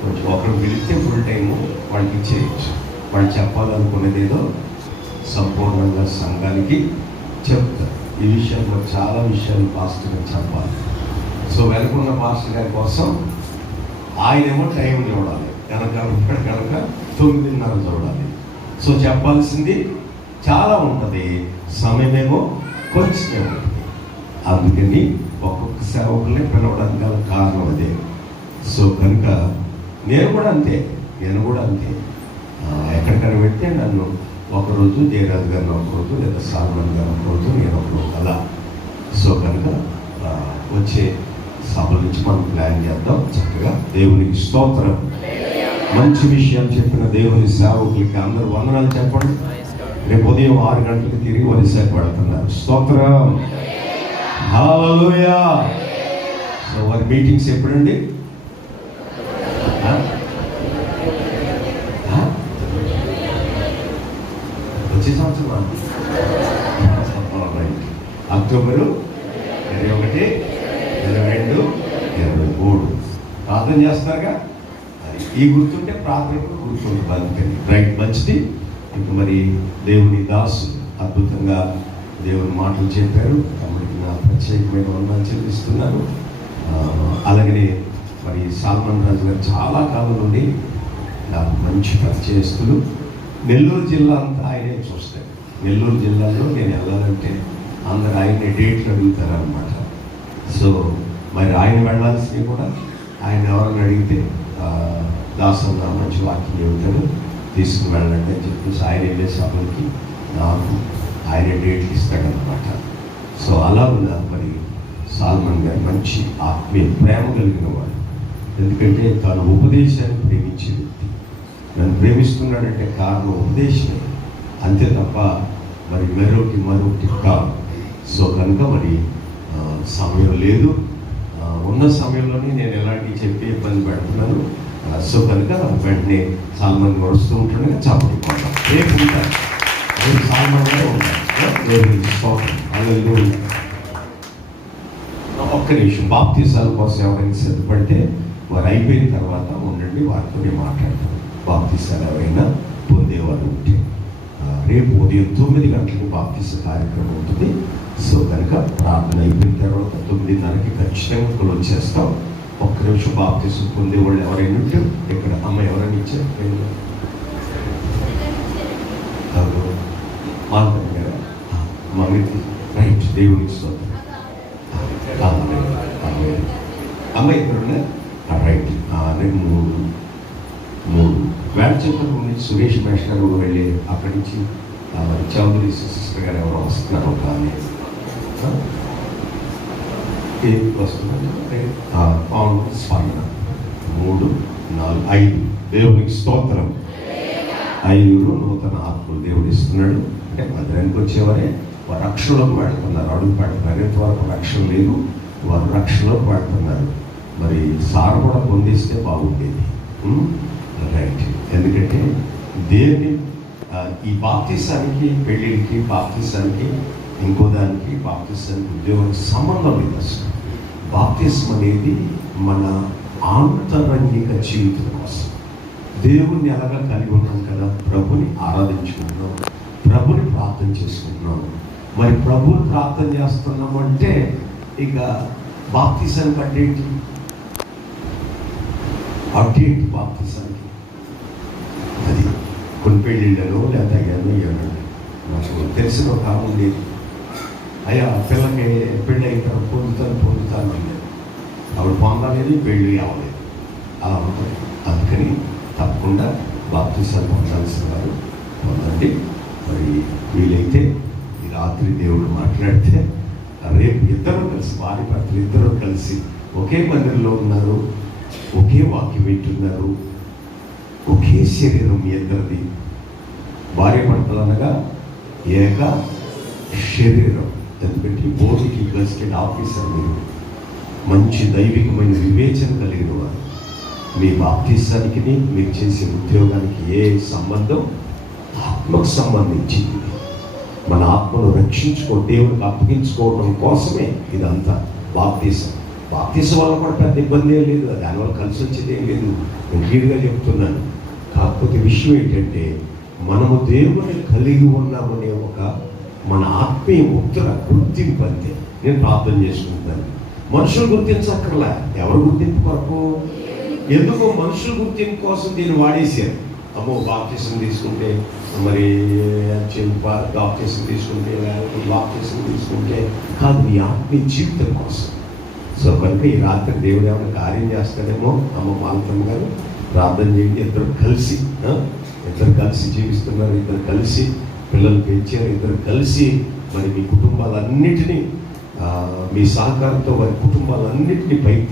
కొంచెం ఒకరు పిలిస్తే ఫుల్ టైము వాళ్ళకి ఇచ్చేయచ్చు. వాళ్ళు చెప్పాలనుకునేది ఏదో సంపూర్ణంగా సంఘానికి చెప్తారు. ఈ విషయంలో చాలా విషయాలు పాస్టర్ గారు చెప్పాలి. సో వెనుకున్న పాస్టర్ గారి కోసం ఆయనేమో టైం చూడాలి కనుక, ఇక్కడ కనుక 9:30 చూడాలి. సో చెప్పాల్సింది చాలా ఉంటుంది, సమయమేమో కొంచెమే ఉంటుంది. అందుకని ఒక్కొక్క సేవకుల్ని పిలవడానికి గల కారణం అదే. సో కనుక నేను కూడా అంతే ఎక్కడికైనా పెడితే నన్ను ఒకరోజు జయరాజు గారిని ఒకరోజు, లేదా సాల్మన్ గారు ఒకరోజు, నేను ఒకరోజు అలా. సో కనుక వచ్చే సభల నుంచి మనం ప్లాన్ చేద్దాం చక్కగా. దేవునికి స్తోత్రం. మంచి విషయాలు చెప్పిన దేవుని సేవకులకి అందరూ వందనాలు చెప్పండి. రేపు ఉదయం 6 గంటలకు తిరిగి ఒరిస్సాకు వెళ్తున్నారు. స్తోత్రం, హల్లెలూయా. సో వారి మీటింగ్స్ ఎప్పుడండి? వచ్చే సంవత్సరం అక్టోబరు 21, 22, 23 ప్రార్థన చేస్తారుగా. ఈ గుర్తుంటే ప్రార్థన గుర్తుంది. అందుకని రైట్, మంచిది. ఇంకా మరి దేవుని దాసు అద్భుతంగా దేవుని మాటలు చెప్పారు. కాబట్టి నా ప్రత్యేకమైన వందనాలు చెల్లిస్తున్నాను. అలాగనే మరి సాల్మన్ రాజు గారు చాలా కాలం నుండి నాకు మంచి పరిచయస్తులు. నెల్లూరు జిల్లా అంతా ఆయనే చూస్తారు. నెల్లూరు జిల్లాలో నేను వెళ్ళాలంటే అందరు ఆయనే డేట్లు అడుగుతారనమాట. సో మరి ఆయన వెళ్ళాల్సినవి కూడా ఆయన ఎవరైనా అడిగితే దాసన్న మంచి వాక్యం చెబుతాడు, తీసుకుని వెళ్ళండి అని చెప్పేసి ఆయన వెళ్ళే సభలకి నాకు ఆయన డేట్లు ఇస్తాడనమాట. సో అలా ఉన్నారు మరి సాల్మన్ గారు మంచి ఆత్మీయ ప్రేమ కలిగిన వాడు. ఎందుకంటే తన ఉపదేశాన్ని ప్రేమించే వ్యక్తి. నన్ను ప్రేమిస్తున్నాడంటే కారణం ఉపదేశమే, అంతే తప్ప మరి మరొకటి కాదు. సో కనుక మరి సమయం లేదు. ఉన్న సమయంలోనే నేను ఎలాంటివి చెప్పి ఇబ్బంది పెడుతున్నాను. సో కనుక వెంటనే సాల్మన్ వస్తూ ఉంటుండగా చెప్పకుండా రేపు ఉంటారు. రేపు సాల్మన్గా ఉంటారు. ఒక్క నిమిషం, బాప్తీసాల కోసం ఎవరైనా సిద్ధపడితే వారు అయిపోయిన తర్వాత ఉండండి, వారితోనే మాట్లాడతారు. బాప్తీసాలు ఎవరైనా పొందేవారు ఉంటే రేపు ఉదయం 9 గంటలకు బాప్తీస కార్యక్రమం ఉంటుంది. సో కనుక ప్రార్థన అయిపోయిన తర్వాత 9:30కి ఖచ్చితంగా వచ్చేస్తాం. ఒక్క నిమిషం, బాప్తీసం పొందేవాళ్ళు ఎవరైనా ఉంటే ఇక్కడ అమ్మ ఎవరైనా ఇచ్చారు మాట్లాడారు కదా మమ్మీకి రైట్. దేవునికి స్తోత్రం. అమ్మ ఇక్కడ రైట్. నేను 3 వేళ చెప్పడం నుంచి సురేష్ మేస్టర్ గారు వెళ్ళి అక్కడి నుంచి చౌదరి సిస్టర్ గారు ఎవరో వస్తున్నారు. కానీ వస్తున్నారు స్పందన 3, 4, 5. దేవునికి స్తోత్రం. 5 నూతన ఆత్మలు దేవుడు ఇస్తున్నాడు. అంటే మందిరానికి వచ్చేవారే వారు రక్షణలోకి పెడుతున్నారు, అడుగు పెడుతున్నారు. ఇంతవరకు రక్షణ లేదు, వారు రక్షణలోకి పెడుతున్నారు. మరి సార్ కూడా పొందిస్తే బాగుండేది. రైట్. ఎందుకంటే దేవుని ఈ బాప్తీసానికి, పెళ్ళిళ్ళకి, బాప్తీసానికి, ఇంకో దానికి, బాప్తీసానికి ఉద్యోగానికి సంబంధం లేదు అసలు. బాప్తిస్మ అనేది మన ఆంతరంగిక జీవితం కోసం. దేవుణ్ణి ఎలాగా కలిగి ఉన్నాం కదా, ప్రభుని ఆరాధించుకుంటున్నాం, ప్రభుని ప్రార్థన చేసుకుంటున్నాం. మరి ప్రభుని ప్రార్థన చేస్తున్నాం అంటే ఇక బాప్తిసానికి అడ్డేంటి బాప్తిసానికి? అది కొన్ని పెళ్ళిళ్ళలో లేదా అయ్యాను నాకు తెలిసిన ఒక ఆమె ఉండేది. అయ్యా పిల్లకి పెళ్ళి అయిన తర్వాత పొందుతాను అనేది ఆవిడ పొందలేదు, పెళ్ళి అవ్వలేదు, అలా ఉంటుంది. అందుకని తప్పకుండా బాప్తిసాలు పొందాల్సిన వారు పొందండి. మరి వీలైతే ఈ రాత్రి దేవుడు మాట్లాడితే రేపు ఇద్దరు కలిసి, భార్య భర్తలు ఇద్దరు కలిసి ఒకే మందిరంలో ఉన్నారు, ఒకే వాక్యం వింటున్నారు, ఒకే శరీరం మీ ఇద్దరిది. భార్య భర్తలు అనగా ఏక శరీరం. ఎందుకంటే బోర్డుకి ప్రెసిడెంట్ ఆఫీసర్ మీరు, మంచి దైవికమైన వివేచన కలిగిన వారు. మీ బాప్తిసానికి మీరు చేసే ఉద్యోగానికి ఏ సంబంధం? ఆత్మకు సంబంధించింది. మన ఆత్మను దేవునికి అప్పగించుకోవడం కోసమే ఇదంతా బాప్తిసం. బాప్తిసం వల్ల కూడా పెద్ద ఇబ్బంది ఏం లేదు, దానివల్ల కలిసి వచ్చేది ఏం లేదు, నేను క్లియర్గా చెప్తున్నాను. కాకపోతే విషయం ఏంటంటే మనము దేవుని కలిగి ఉన్నామనే ఒక మన ఆత్మీయ ముద్ర గుర్తింపు అంతే. నేను ప్రార్థన చేసుకుంటాను. మనుషులు గుర్తించక్కర్లా. ఎవరు గుర్తింపు కొరకు? ఎందుకో మనుషుల గుర్తింపు కోసం దీన్ని వాడేశారు. అమ్మో బాప్తిసం తీసుకుంటే మరి బాప్తిసం తీసుకుంటే బాప్తిసం తీసుకుంటే కాదు, నీ ఆత్మీయ జీవితం కోసం. సో కనుక ఈ రాత్రి దేవుడు ఏమైనా కార్యం చేస్తాడేమో. అమ్మ మాలతమ్మ గారు ప్రార్థన చేయండి. ఇద్దరు కలిసి జీవిస్తున్నారు, ఇద్దరు కలిసి పిల్లలు పెంచారు, ఇద్దరు కలిసి మరి మీ కుటుంబాలన్నిటినీ మీ సహకారంతో వారి కుటుంబాలన్నింటినీ పైకి